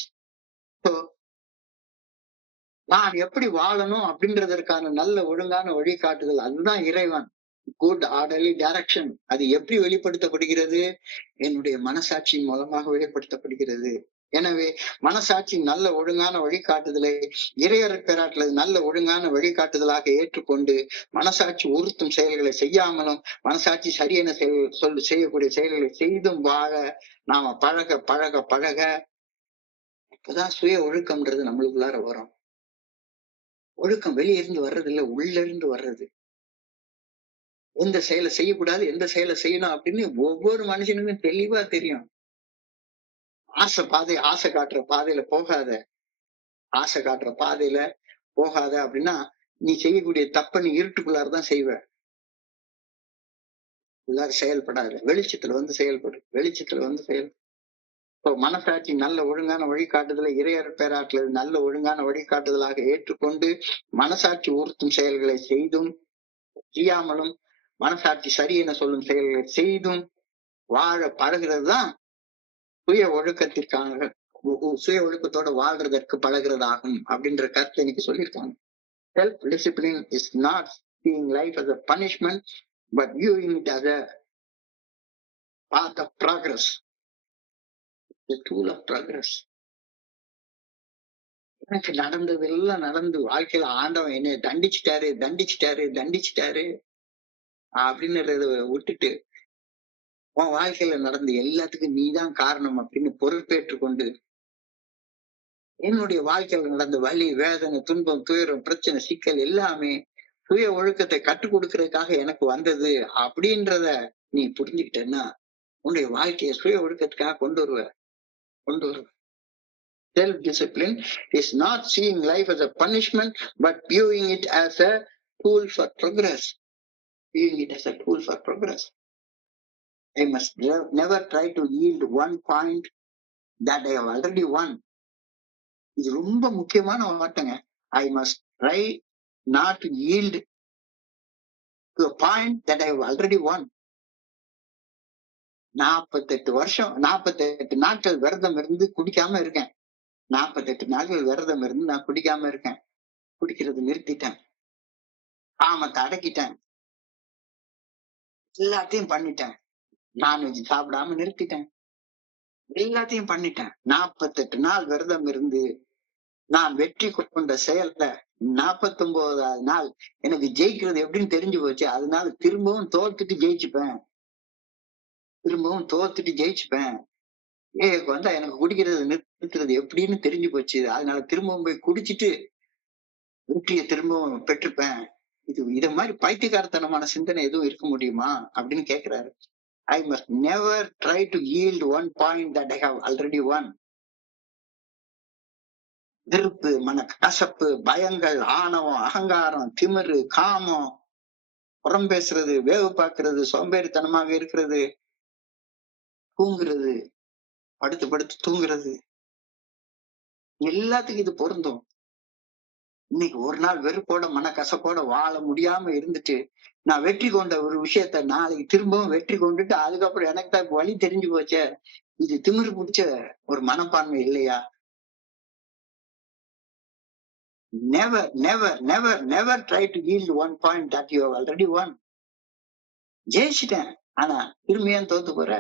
நான் எப்படி வாழணும் அப்படின்றதற்கான நல்ல ஒழுங்கான வழிகாட்டுதல், அதுதான் இறைவன். Good orderly direction. அது எப்படி வெளிப்படுத்தப்படுகிறது? என்னுடைய மனசாட்சியின் மூலமாக வெளிப்படுத்தப்படுகிறது. எனவே மனசாட்சி நல்ல ஒழுங்கான வழிகாட்டுதலை இறையர் பேராற்றல் நல்ல ஒழுங்கான வழிகாட்டுதலாக ஏற்றுக்கொண்டு மனசாட்சி உறுத்தும் செயல்களை செய்யாமலும் மனசாட்சி சரியென செய்யக்கூடிய செயல்களை செய்தும் வாழ நாம பழக பழக பழக இப்பதான் சுய ஒழுக்கம்ன்றது நம்மளுக்குள்ளார வரும். ஒழுக்கம் வெளியிருந்து வர்றது இல்ல, உள்ள இருந்து வர்றது. எந்த செயலை செய்யக்கூடாது, எந்த செயலை செய்யணும் அப்படின்னு ஒவ்வொரு மனுஷனுக்கும் தெளிவா தெரியும். ஆசை காட்டுற பாதையில போகாத அப்படின்னா நீ செய்யக்கூடிய தப்ப நீ இருட்டுக்குள்ளாரதான் செய்வ. எல்லாரும் செயல்படாது, வெளிச்சத்துல வந்து செயல்படு. மனசாட்சி நல்ல ஒழுங்கான வழிகாட்டுதலை இறையர் பேராற்றல் நல்ல ஒழுங்கான வழிகாட்டுதலாக ஏற்றுக்கொண்டு மனசாட்சி உறுத்தும் செயல்களை செய்தும் செய்யாமலும் மனசாட்சி சரி என சொல்லும் செயல்களை செய்தும் வாழ பழகிறது தான் சுய ஒழுக்கத்திற்காக சுய ஒழுக்கத்தோட வாழ்றதற்கு பழகிறதாகும் அப்படின்ற கருத்தை இன்னைக்கு சொல்லியிருக்காங்க. Self discipline is not seeing life as a punishment but viewing it as a path of progress, the tool of progress. எனக்கு நடந்தது எல்லாம் நடந்து வாழ்க்கையில ஆண்டவன் என்னை தண்டிச்சிட்டாரு அப்படின்றத விட்டுட்டு உன் வாழ்க்கையில நடந்த எல்லாத்துக்கும் நீதான் காரணம் அப்படின்னு பொறுப்பேற்று கொண்டு என்னுடைய வாழ்க்கையில நடந்த வலி, வேதனை, துன்பம், துயரம், பிரச்சனை, சிக்கல் எல்லாமே சுய ஒழுக்கத்தை கற்றுக் கொடுக்கறதுக்காக எனக்கு வந்தது அப்படின்றத நீ புரிஞ்சுக்கிட்டேன்னா உன்னுடைய வாழ்க்கையை சுய ஒழுக்கத்துக்காக கொண்டு வருவ. Self discipline is not seeing life as a punishment but viewing it as a tool for progress. I must never try to yield one point that I have already won. இது ரொம்ப முக்கியமான வார்த்தைங்க. I must try not to yield to a point that I have already won. 48 நாட்கள் விரதம் இருந்து குடிக்காம இருக்கேன். 48 நாட்கள் விரதம் இருந்து நான் குடிக்காம இருக்கேன். குடிக்கிறது நிறுத்திட்டேன். காமத்தை அடக்கிட்டேன். எல்லாத்தையும் பண்ணிட்டேன். நான்வெஜ் சாப்பிடாம நிறுத்திட்டேன். எல்லாத்தையும் பண்ணிட்டேன். 48 நாள் விரதம் இருந்து நான் வெற்றி கொண்ட செயல்ல 49வது நாள் எனக்கு ஜெயிக்கிறது எப்படின்னு தெரிஞ்சு போச்சு. அதனால திரும்பவும் தோத்துட்டு ஜெயிச்சுப்பேன். வந்தா எனக்கு குடிக்கிறது நிறுத்துறது எப்படின்னு தெரிஞ்சு போச்சு. அதனால திரும்பவும் போய் குடிச்சிட்டு வெற்றியை திரும்பவும் பெற்றுப்பேன். இத மாதிரி பைத்தியக்காரத்தனமான சிந்தனை எதுவும் இருக்க முடியுமா அப்படின்னு கேக்குறாரு. I must never try to yield one point that I have already won. வெறுப்பு, மன கசப்பு, பயங்கள், ஆணவம், அகங்காரம், திமிரு, காமம், புறம் பேசுறது, வேவு பார்க்கறது, சோம்பேறித்தனமாக இருக்கிறது, தூங்குறது, படுத்து தூங்குறது, எல்லாத்துக்கும் இது பொருந்தும். இன்னைக்கு ஒரு நாள் வெறுப்போட மனக்கசப்போட வாழ முடியாம இருந்துட்டு நான் வெற்றி கொண்ட ஒரு விஷயத்த நாளைக்கு திரும்பவும் வெற்றி கொண்டுட்டு அதுக்கப்புறம் எனக்கு தான் வழி தெரிஞ்சு போச்சே, இது திமிரு பிடிச்ச ஒரு மனப்பான்மை இல்லையா? never try to yield one point that you have already won. ஜெயிச்சிட்டேன், ஆனா திரும்பியும் தோத்து போற.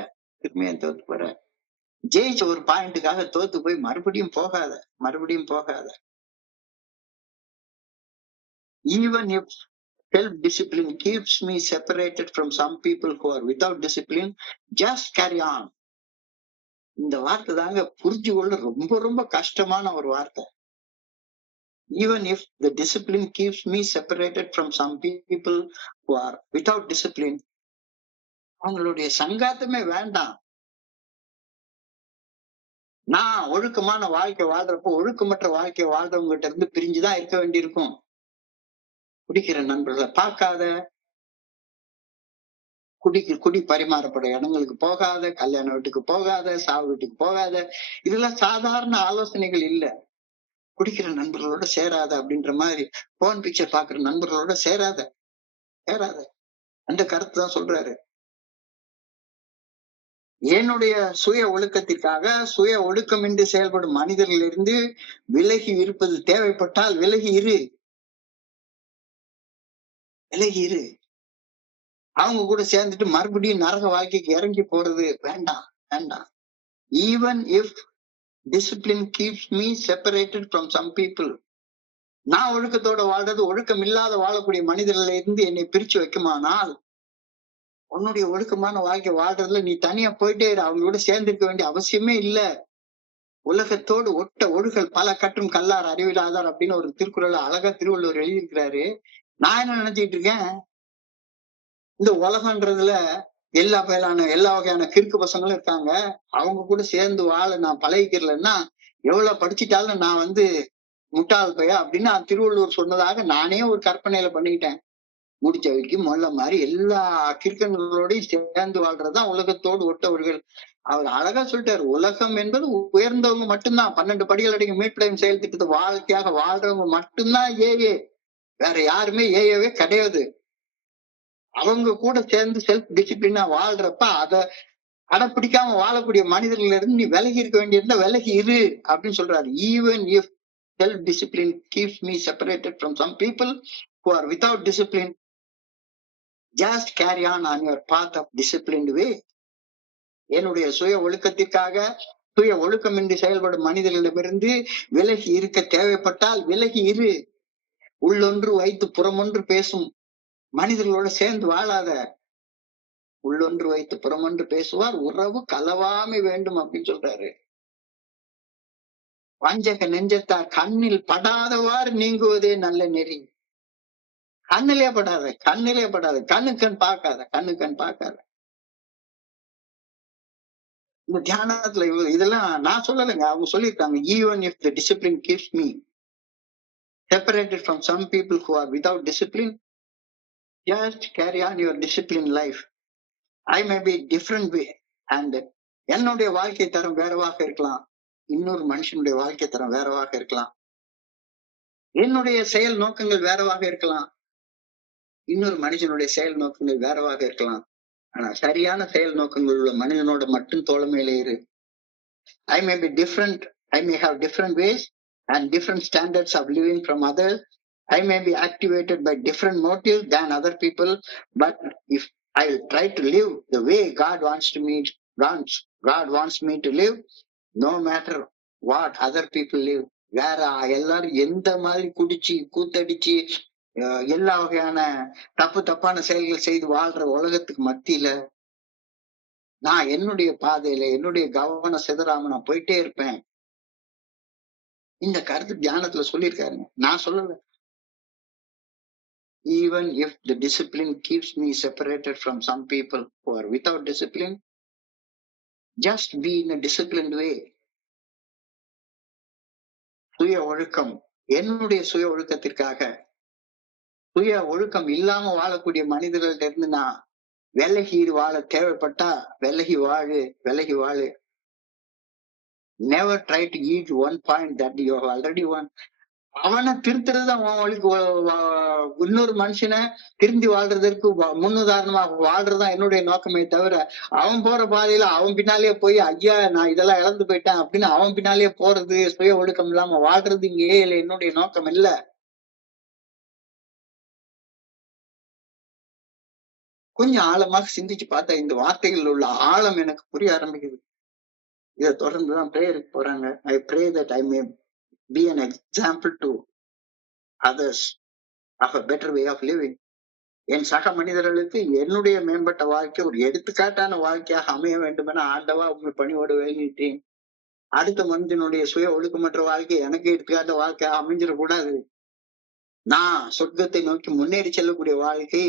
ஜெயிச்ச ஒரு பாயிண்ட்டுக்காக தோத்து போய் மறுபடியும் போகாத. Even if self-discipline keeps me separated from some people who are without discipline, just carry on. இந்த வார்த்தை தாங்க புரிஞ்சு கொள்ள ரொம்ப ரொம்ப கஷ்டமான ஒரு வார்த்தை. Even if the discipline keeps me separated from some people who are without discipline, அவங்களுடைய சங்காத்தமே வேண்டாம். நான் ஒழுக்கமான வாழ்க்கை வாழ்றப்போ ஒழுக்கமற்ற வாழ்க்கை வாழ்றவங்ககிட்ட இருந்து பிரிஞ்சுதான் இருக்க வேண்டியிருக்கும். குடிக்கிற நண்பர்களை பார்க்காத, குடி பரிமாறப்பட இடங்களுக்கு போகாத, கல்யாண வீட்டுக்கு போகாத, சாவு வீட்டுக்கு போகாத, இதெல்லாம் சாதாரண ஆலோசனைகள் இல்ல. குடிக்கிற நண்பர்களோட சேராத அப்படின்ற மாதிரி, போன் பிக்சர் பாக்குற நண்பர்களோட சேராத அந்த கருத்து தான் சொல்றாரு. என்னுடைய சுய ஒழுக்கத்திற்காக சுய ஒழுக்கமின்றி செயல்படும் மனிதர்களிலிருந்து விலகி இருப்பது தேவைப்பட்டால் விலகி இரு. அவங்க கூட சேர்ந்துட்டு மறுபடியும் நரக வாழ்க்கைக்கு இறங்கி போறது வேண்டாம். Even if discipline keeps me separated from some people, நான் ஒழுக்கத்தோட வாழ்றது ஒழுக்கம் இல்லாத வாழக்கூடிய மனிதர்ல இருந்து என்னை பிரிச்சு வைக்குமானால், உன்னுடைய ஒழுக்கமான வாழ்க்கை வாழ்றதுல நீ தனியா போயிட்டே அவங்களோட சேர்ந்திருக்க வேண்டிய அவசியமே இல்ல. உலகத்தோடு ஒட்ட ஒழுகல் பல கற்றும் கல்லார் அறிவிலாதார் அப்படின்னு ஒரு திருக்குறள் அழகா திருவள்ளுவர் எழுதியிருக்கிறாரு. நான் என்ன நினைச்சிட்டு இருக்கேன், இந்த உலகன்றதுல எல்லா வகையான கிறுக்கு பசங்களும் இருக்காங்க. அவங்க கூட சேர்ந்து வாழ நான் பழகிக்கிறலன்னா எவ்வளவு படிச்சுட்டாலும் நான் முட்டாள் பையா அப்படின்னு திருவள்ளுவர் சொன்னதாக நானே ஒரு கற்பனையில பண்ணிக்கிட்டேன். முடிச்சவைக்கு மொல்ல மாதிரி எல்லா கிறுக்கங்களோடையும் சேர்ந்து வாழ்றதுதான் உலகத்தோடு ஒட்டவர்கள் அவர் அழகா சொல்லிட்டாரு, உலகம் என்பது உயர்ந்தவங்க மட்டும்தான். 12 படிகள் அடங்கிய மீட்படையும் செயல் திட்டத்தை வாழ்க்கையாக வாழ்றவங்க மட்டும்தான் ஏஏ. வேற யாருமே ஏஏவே கிடையாது. அவங்க கூட சேர்ந்து செல்ஃப் டிசிப்ளினா வாழ்றப்ப அதை கடைப்பிடிக்காம வாழக்கூடிய மனிதர்கள இருந்து நீ விலகி இருக்க வேண்டியிருந்தா விலகி இரு அப்படின்னு சொல்றாரு. Even if self discipline keeps me separated from some people who are without discipline, just carry on your path of disciplined way. என்னுடைய சுய ஒழுக்கத்திற்காக சுய ஒழுக்கமின்றி செயல்படும் மனிதர்களிடமிருந்து விலகி இருக்க தேவைப்பட்டால் விலகி இரு. உள்ளொன்று வைத்து புறமொன்று பேசும் மனிதர்களோட சேர்ந்து வாழாத. உள்ளொன்று வைத்து புறமொன்று பேசுவார், உறவு கலவாமை வேண்டும் அப்படின்னு சொல்றாரு. வஞ்சக நெஞ்சத்தார் கண்ணில் படாதவாறு நீங்குவதே நல்ல நெறி. கண்ணிலே படாத, கண்ணிலே படாத, கண்ணு கண் பார்க்காத. இந்த தியானத்துல இதெல்லாம் நான் சொல்லலைங்க, அவங்க சொல்லியிருக்காங்க. Even if the discipline keeps me separated from some people who are without discipline, just carry on your disciplined life. I may be different way and என்னுடைய வாழ்க்கை தரம் வேறவாக இருக்கலாம், இன்னொரு மனுஷனுடைய வாழ்க்கை தரம் வேறவாக இருக்கலாம், என்னுடைய செயல் நோக்கங்கள் வேறவாக இருக்கலாம், இன்னொரு மனுஷனுடைய செயல் நோக்கங்கள் வேறவாக இருக்கலாம். ஆனா சரியான செயல் நோக்கங்கள் உள்ள மனிதனோட மட்டும் தோழமையில இரு. I may be different, I may have different ways and different standards of living from others. I may be activated by different motives than other people, but if I will try to live the way God wants me to live, no matter what other people live. வேற எல்லாரும் எந்த மாதிரி குடிச்சு கூத்தடிச்சு எல்லா வகையான தப்பான செயல்கள் செய்து வாழ்ற உலகத்துக்கு மத்தியில நான் என்னுடைய பாதையில என்னுடைய கவனம் சிதறாம நான் போயிட்டே இருப்பேன். இந்த கருத்து தியானத்துல சொல்லியிருக்காருங்க, நான் சொல்லல. Even if the discipline keeps me separated from some people who are without discipline, just be in a disciplined way. சுய ஒழுக்கம், என்னுடைய சுய ஒழுக்கத்திற்காக சுய ஒழுக்கம் இல்லாம வாழக்கூடிய மனிதர்கள்ட்ட இருந்து நான் விலகி வாழ தேவைப்பட்டா விலகி வாழு. Never try to eat one point that you have already won. அவனை திருத்துறதுதான் இன்னொரு மனுஷனை திருந்தி வாழ்றதற்கு முன்னுதாரணமா வாழ்றதுதான் என்னுடைய நோக்கமே தவிர, அவன் போற பாதையில அவன் பின்னாலேயே போய் ஐயா நான் இதெல்லாம் இழந்து போயிட்டேன் அப்படின்னு அவன் பின்னாலேயே போறது, சுய ஒழுக்கம் இல்லாம வாழ்றது இங்கே இல்லை, என்னுடைய நோக்கம் இல்ல. கொஞ்சம் ஆழமாக சிந்திச்சு பார்த்தா இந்த வார்த்தைகள் உள்ள ஆழம் எனக்கு புரிய ஆரம்பிக்குது. இதை தொடர்ந்துதான் பிரேயருக்கு போறாங்க. I pray that I may be an example to others of a better way of living. என் சக மனிதர்களுக்கு என்னுடைய மேம்பட்ட வாழ்க்கை ஒரு எடுத்துக்காட்டான வாழ்க்கையாக அமைய வேண்டும் என ஆண்டவா உங்கள் பணியோடு வேண்டிட்டேன். அடுத்த மனிதனுடைய சுய ஒழுக்கமற்ற வாழ்க்கை எனக்கு எடுத்துக்காட்ட வாழ்க்கையாக அமைஞ்சிடக்கூடாது. நான் சொர்க்கத்தை நோக்கி முன்னேறி செல்லக்கூடிய வாழ்க்கை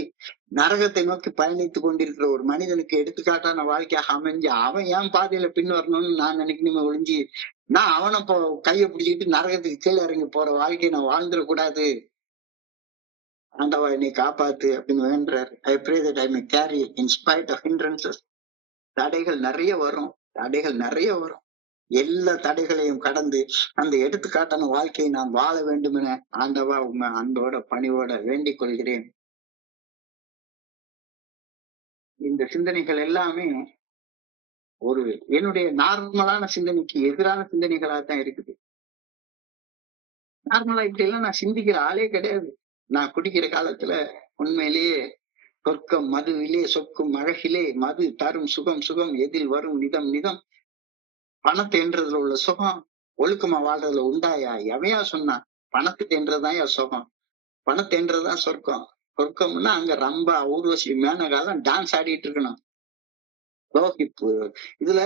நரகத்தை நோக்கி பயணித்துக் கொண்டிருக்கிற ஒரு மனிதனுக்கு எடுத்துக்காட்டான வாழ்க்கையாக அமைஞ்சு அவன் ஏன் பாதையில பின் வரணும்னு நான் நினைக்கணுமே ஒழிஞ்சு நான் அவனை கையை பிடிச்சிட்டு நரகத்துக்கு கீழே இறங்கி போற வாழ்க்கையை நான் வாழ்ந்துடக்கூடாது. ஆண்டவா என்னை காப்பாத்து அப்படின்னு வேண்டுறாரு. I pray that I may carry in spite of hindrances. தடைகள் நிறைய வரும். எல்லா தடைகளையும் கடந்து அந்த எடுத்துக்காட்டான வாழ்க்கையை நான் வாழ வேண்டும் என ஆண்டவா உண்மை அன்போட பணிவோட வேண்டிக் கொள்கிறேன். இந்த சிந்தனைகள் எல்லாமே ஒரு என்னுடைய நார்மலான சிந்தனைக்கு எதிரான சிந்தனைகளாகத்தான் இருக்குது. நார்மலா இப்படி எல்லாம் நான் சிந்திக்கிற ஆளே கிடையாது. நான் குடிக்கிற காலத்துல உண்மையிலேயே சொர்க்கம் மதுவிலே சொக்கும் அழகிலே மது தரும் சுகம் எதில் வரும் நிதம் பணத்தை என்றதுல உள்ள சுகம் ஒழுக்கமா வாழ்றதுல உண்டாயா? எவையா சொன்னா பணத்துக்கு என்றதுதான் சுகம், பணத்தை என்றதுதான் சொர்க்கம். சொர்க்கம்னா அங்க ரொம்ப ஊர்வசி மேனகாலம் டான்ஸ் ஆடிட்டு இருக்கணும், ரோஹிப்பு இதுல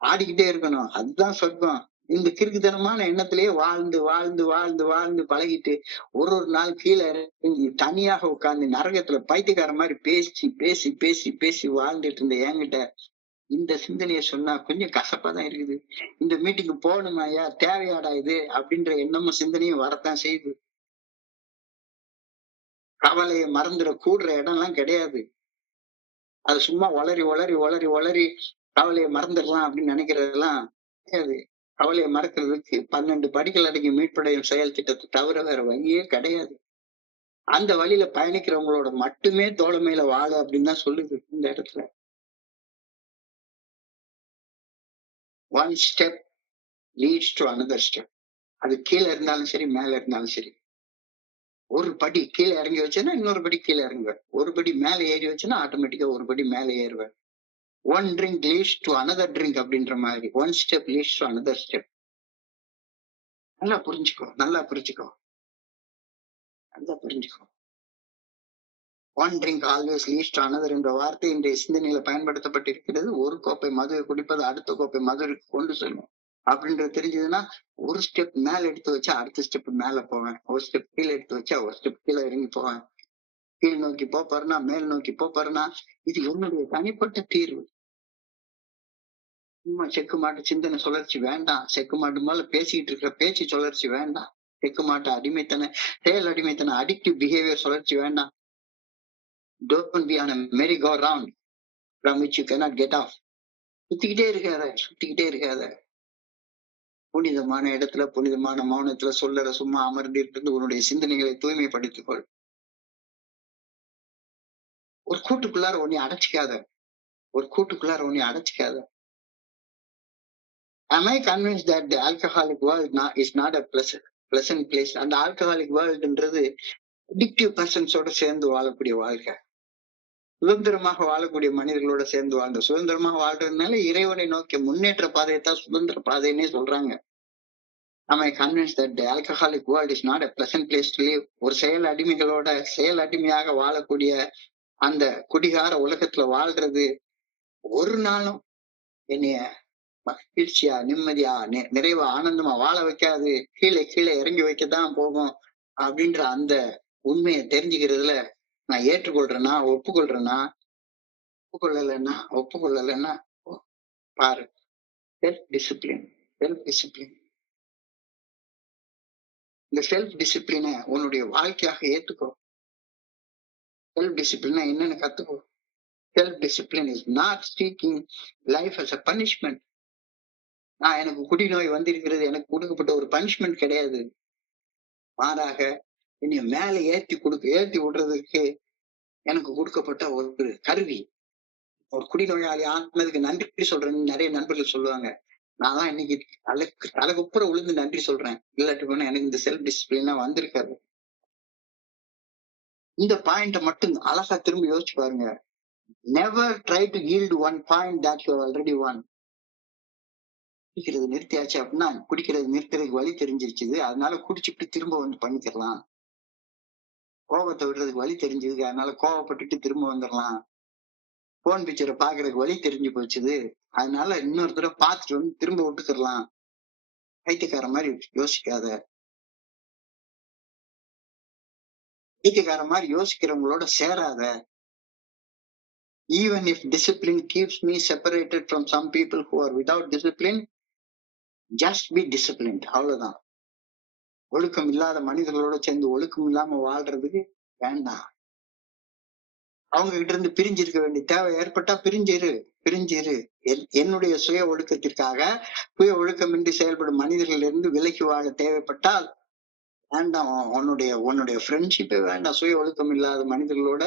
ஆடிக்கிட்டே இருக்கணும், அதுதான் சொர்க்கம். இந்த கிறுக்குத்தனமான எண்ணத்திலேயே வாழ்ந்து பழகிட்டு ஒரு நாள் கீழே இறங்கி தனியாக உட்கார்ந்து நரகத்துல பைத்தியக்கார மாதிரி பேசி வாழ்ந்துட்டு இருந்த என்கிட்ட இந்த சிந்தனைய சொன்னா கொஞ்சம் கசப்பாதான் இருக்குது. இந்த மீட்டிங்கு போகணுமாயா, தேவையாடா இது அப்படின்ற எண்ணமும் சிந்தனையும் வரத்தான் செய்யுது. கவலையை மறந்துட கூடுற இடம் எல்லாம் கிடையாது. அது சும்மா வளரி கவலையை மறந்துடலாம் அப்படின்னு நினைக்கிறதெல்லாம் கிடையாது. கவலையை மறக்கிறதுக்கு 12 படிகள் அடங்கி மீட்படையும் செயல் திட்டத்தை தவிர வேற வழியே கிடையாது. அந்த வழியில பயணிக்கிறவங்களோட மட்டுமே தோழமையில வாழ அப்படின்னு தான் சொல்லுது இந்த இடத்துல. One step leads to another step. அது கீழே இருந்தாலும் சரி, மேல இருந்தாலும் சரி. ஒரு படி கீழே இறங்கி வச்சேன்னா இன்னொரு படி கீழே இறங்குவேன். ஒரு படி மேல ஏறி வச்சேன்னா ஆட்டோமேட்டிக்கா ஒரு படி மேல ஏறுவேன். One drink leads to another drink அப்படின்ற மாதிரி. One step leads to another step. நல்லா புரிஞ்சுக்கோ, நல்லா புரிஞ்சுக்கோ, நல்லா புரிஞ்சுக்கோ. One drink always leads to another என்ற வார்த்தை இன்றைய சிந்தனையில பயன்படுத்தப்பட்டிருக்கிறது. ஒரு கோப்பை மதுவை குடிப்பது அடுத்த கோப்பை மதுவுக்கு கொண்டு செல்லும் அப்படின்றது தெரிஞ்சதுன்னா, ஒரு ஸ்டெப் மேல எடுத்து வச்சா அடுத்த ஸ்டெப் மேல போவேன். ஒரு ஸ்டெப் கீழே எடுத்து வச்சா ஒரு ஸ்டெப் கீழே இறங்கி போவேன். கீழ் நோக்கி போறேன்னா, மேல் நோக்கி போறேன்னா, இது என்னுடைய தனிப்பட்ட தீர்வு. சும்மா செக்கு மாட்டு சிந்தனை சுழற்சி வேண்டாம். செக்கு மாட்டு மேல பேசிக்கிட்டு இருக்கிற பேச்சு சுழற்சி வேண்டாம். செக்கு மாட்டு அடிமைத்தன செயல் அடிமைத்தன அடிக்டிவ் பிஹேவியர் சுழற்சி வேண்டாம். Don't be on a merry go round from which you cannot get off. சுத்திக்கிட்டே இருக்காத. புனிதமான இடத்துல, புனிதமான மௌனத்துல சொல்லற சும்மா அமர்ந்திருந்து உன்னுடைய சிந்தனைகளை தூய்மைப்படுத்திக் கொள். ஒரு கூட்டுக்குள்ளார உன்னை அடைச்சிக்காத. Am I convinced that the alcoholic world is not a pleasant place? அந்த alcoholic worldன்றது addictive persons ஓட சேர்ந்து வாழக்கூடிய வாழ்க்கை. சுதந்திரமாக வாழக்கூடிய மனிதர்களோட சேர்ந்து வாழ்ந்த சுதந்திரமாக வாழ்றதுனால இறைவனை நோக்கிய முன்னேற்ற பாதையைத்தான் சுதந்திர பாதைன்னே சொல்றாங்க. Am I convinced that the alcoholic world is not a pleasant place to live? ஒரு செயல் அடிமையாக வாழக்கூடிய அந்த குடிகார உலகத்துல வாழ்றது ஒரு நாளும் என்னைய மகிழ்ச்சியா, நிம்மதியா, நிறைவா, ஆனந்தமா வாழ வைக்காது. கீழே இறங்கி வைக்கத்தான் போகும் அப்படின்ற அந்த உண்மையை தெரிஞ்சுக்கிறதுல நான் ஏற்றுக்கொள்றேன்னா, ஒப்புக்கொள்ளலைன்னா பாரு. Self discipline. இந்த செல்ஃப் டிசிப்ளினை உன்னுடைய வாழ்க்கையாக ஏத்துக்கோ. செல்ஃப் டிசிப்ளினா என்னன்னு கத்துக்கோ. Self discipline is not seeking life as a punishment. எனக்கு குடிநோய் வந்திருக்கிறது எனக்கு கொடுக்கப்பட்ட ஒரு பனிஷ்மெண்ட் கிடையாது. மாறாக என்னைய மேல ஏத்தி விடுறதுக்கு எனக்கு கொடுக்கப்பட்ட ஒரு கருவி. ஒரு குடிநோயாளி ஆனதுக்கு நன்றி சொல்றேன்னு நிறைய நண்பர்கள் சொல்லுவாங்க. நான் தான் இன்னைக்கு தலைக்குப்புற விழுந்து நன்றி சொல்றேன். இல்லாட்டி போனா எனக்கு இந்த செல்ஃப் டிசிப்ளினா வந்திருக்காது. இந்த பாயிண்ட மட்டும் அழகா திரும்ப யோசிச்சு பாருங்க. Never try to yield one point that you have already won. குடிக்கிறது நிறுத்தியாச்சு அப்படின்னா குடிக்கிறது நிறுத்துறதுக்கு வழி தெரிஞ்சிருச்சு. அதனால குடிச்சுட்டு திரும்ப வந்து பண்ணிக்கலாம். கோபத்தை விடுறதுக்கு வழி தெரிஞ்சது, அதனால கோவப்பட்டுட்டு திரும்ப வந்துடலாம். போன் பிக்சரை பாக்குறதுக்கு வழி தெரிஞ்சு போச்சுது, அதனால இன்னொரு தடவை பார்த்துட்டு வந்து திரும்ப விட்டுக்கலாம். பைத்தியக்கார மாதிரி யோசிக்காத. பைத்தியக்கார மாதிரி யோசிக்கிறவங்களோட சேராத. Even if discipline keeps me separated from some people who are without discipline, just be disciplined. அவ்வளவுதான். ஒழுக்கம் இல்லாத மனிதர்களோட சேர்ந்து ஒழுக்கம் இல்லாம வாழ்றதுக்கு வேண்டாம். அவங்க கிட்ட இருந்து பிரிஞ்சிருக்க வேண்டிய தேவை ஏற்பட்டா பிரிஞ்சிரு. என்னுடைய சுய ஒழுக்கத்திற்காக சுய ஒழுக்கமின்றி செயல்படும் மனிதர்கள் இருந்து விலகி வாழ தேவைப்பட்டால் வேண்டாம். உன்னுடைய ஃப்ரெண்ட்ஷிப்பே வேண்டாம். சுய ஒழுக்கம் இல்லாத மனிதர்களோட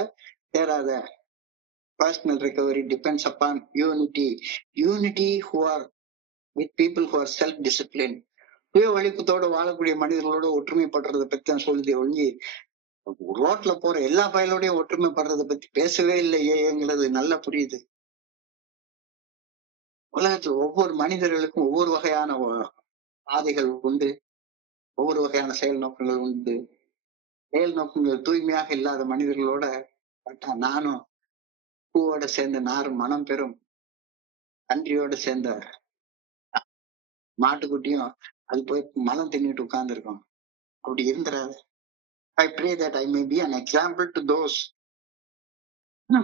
சேராத. Personal recovery depends upon unity who are with people who are self disciplined. சுய ஒழுக்கத்தோட வாழக்கூடிய மனிதர்களோட ஒற்றுமைப்படுறதை பத்தி தான் சொல்லுதே ஒழிஞ்சு ரோட்ல போற எல்லா பயலோடையும் ஒற்றுமைப்படுறதை பத்தி பேசவே இல்லையேங்கிறது நல்லா புரியுது. உலகத்துல ஒவ்வொரு மனிதர்களுக்கும் ஒவ்வொரு வகையான பாதைகள் உண்டு, ஒவ்வொரு வகையான செயல் நோக்கங்கள் உண்டு. செயல் நோக்கங்கள் தூய்மையாக இல்லாத மனிதர்களோட பட்டா நானும் பூவோட சேர்ந்த நாரும் மனம் பெறும், கன்றியோட சேர்ந்த மாட்டுக்குட்டியும் அது போய் மலம் தின்னுட்டு உட்கார்ந்து இருக்கும். அப்படி இருந்துறாது. I pray that I may be an example to those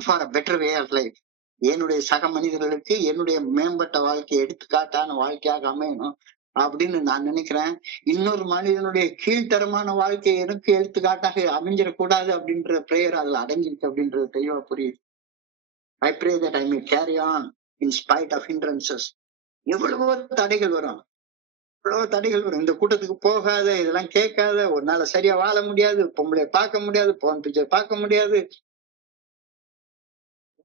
for a better way of life. என்னுடைய சக மனிதர்களுக்கு என்னுடைய மேம்பட்ட வாழ்க்கை எடுத்துக்காட்டான வாழ்க்கையாக அமையணும் அப்படின்னு நான் நினைக்கிறேன். இன்னொரு மனிதனுடைய கீழ்த்தரமான வாழ்க்கை எனக்கு எடுத்துக்காட்டாக அமைஞ்சிடக்கூடாது அப்படின்ற பிரேயர் அதுல அடங்கிருக்கு அப்படின்றது தெளிவா புரியுது. I pray that I may carry on in spite of hindrances. எவ்வளவோ தடைகள் வரும், எவ்வளவோ தடைகள் வரும். இந்த கூட்டத்துக்கு போகாத, இதெல்லாம் கேட்காத, ஒரு நாள் சரியா வாழ முடியாது, பொம்பளைய பார்க்க முடியாது, போன் பிக்சர் பார்க்க முடியாது,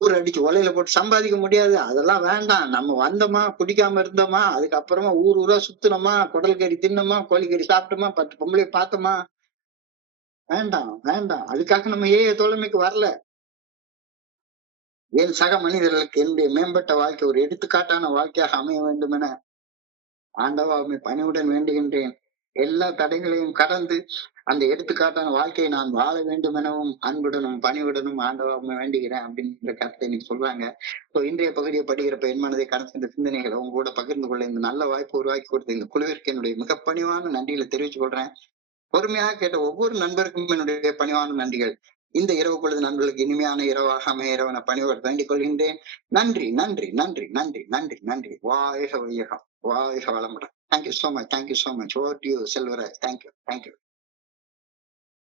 ஊர் அடிச்சு ஒலையில போட்டு சம்பாதிக்க முடியாது. அதெல்லாம் வேண்டாம். நம்ம வந்தோமா, குடிக்காம இருந்தோமா, அதுக்கப்புறமா ஊர் ஊரா சுத்தினோமா, குடல் கறி தின்னோமா, கோழிக்கறி சாப்பிட்டோமா, 10 பொம்பளைய பார்த்தோமா, வேண்டாம் வேண்டாம். அதுக்காக நம்ம தோழமைக்கு வரல. என் சக மனிதர்களுக்கு என்னுடைய மேம்பட்ட வாழ்க்கை ஒரு எடுத்துக்காட்டான வாழ்க்கையாக அமைய வேண்டும் என ஆண்டவா உம்மை பணிவுடன் வேண்டுகின்றேன். எல்லா தடைகளையும் கடந்து அந்த எடுத்துக்காட்டான வாழ்க்கையை நான் வாழ வேண்டும் எனவும் அன்புடனும் பணிவுடனும் ஆண்டவா உம்மை வேண்டுகிறேன் அப்படின்ற கருத்தை இன்னைக்கு சொல்றாங்க. இன்றைய பகுதியை படிக்கிறப்ப என் மனதை கடந்த இந்த சிந்தனைகளை உங்க கூட பகிர்ந்து கொள்ள இந்த நல்ல வாய்ப்பு உருவாக்கி கொடுத்த இந்த குழுவிற்கு என்னுடைய மிக பணிவான நன்றிகளை தெரிவித்துக் கொள்றேன். பொறுமையாக கேட்ட ஒவ்வொரு நண்பருக்கும் என்னுடைய பணிவான நன்றிகள். இந்த இரவு பொழுது நண்பர்களுக்கு இனிமையான இரவாக அமைய இரவன பணிவோடு வேண்டிக் கொள்கின்றேன். நன்றி நன்றி நன்றி நன்றி நன்றி நன்றி. வாழ்க வையகம், வாழ்க வளமுடன். Thank you so much, thank you so much. Over to you Selvaraj. Thank you, thank you.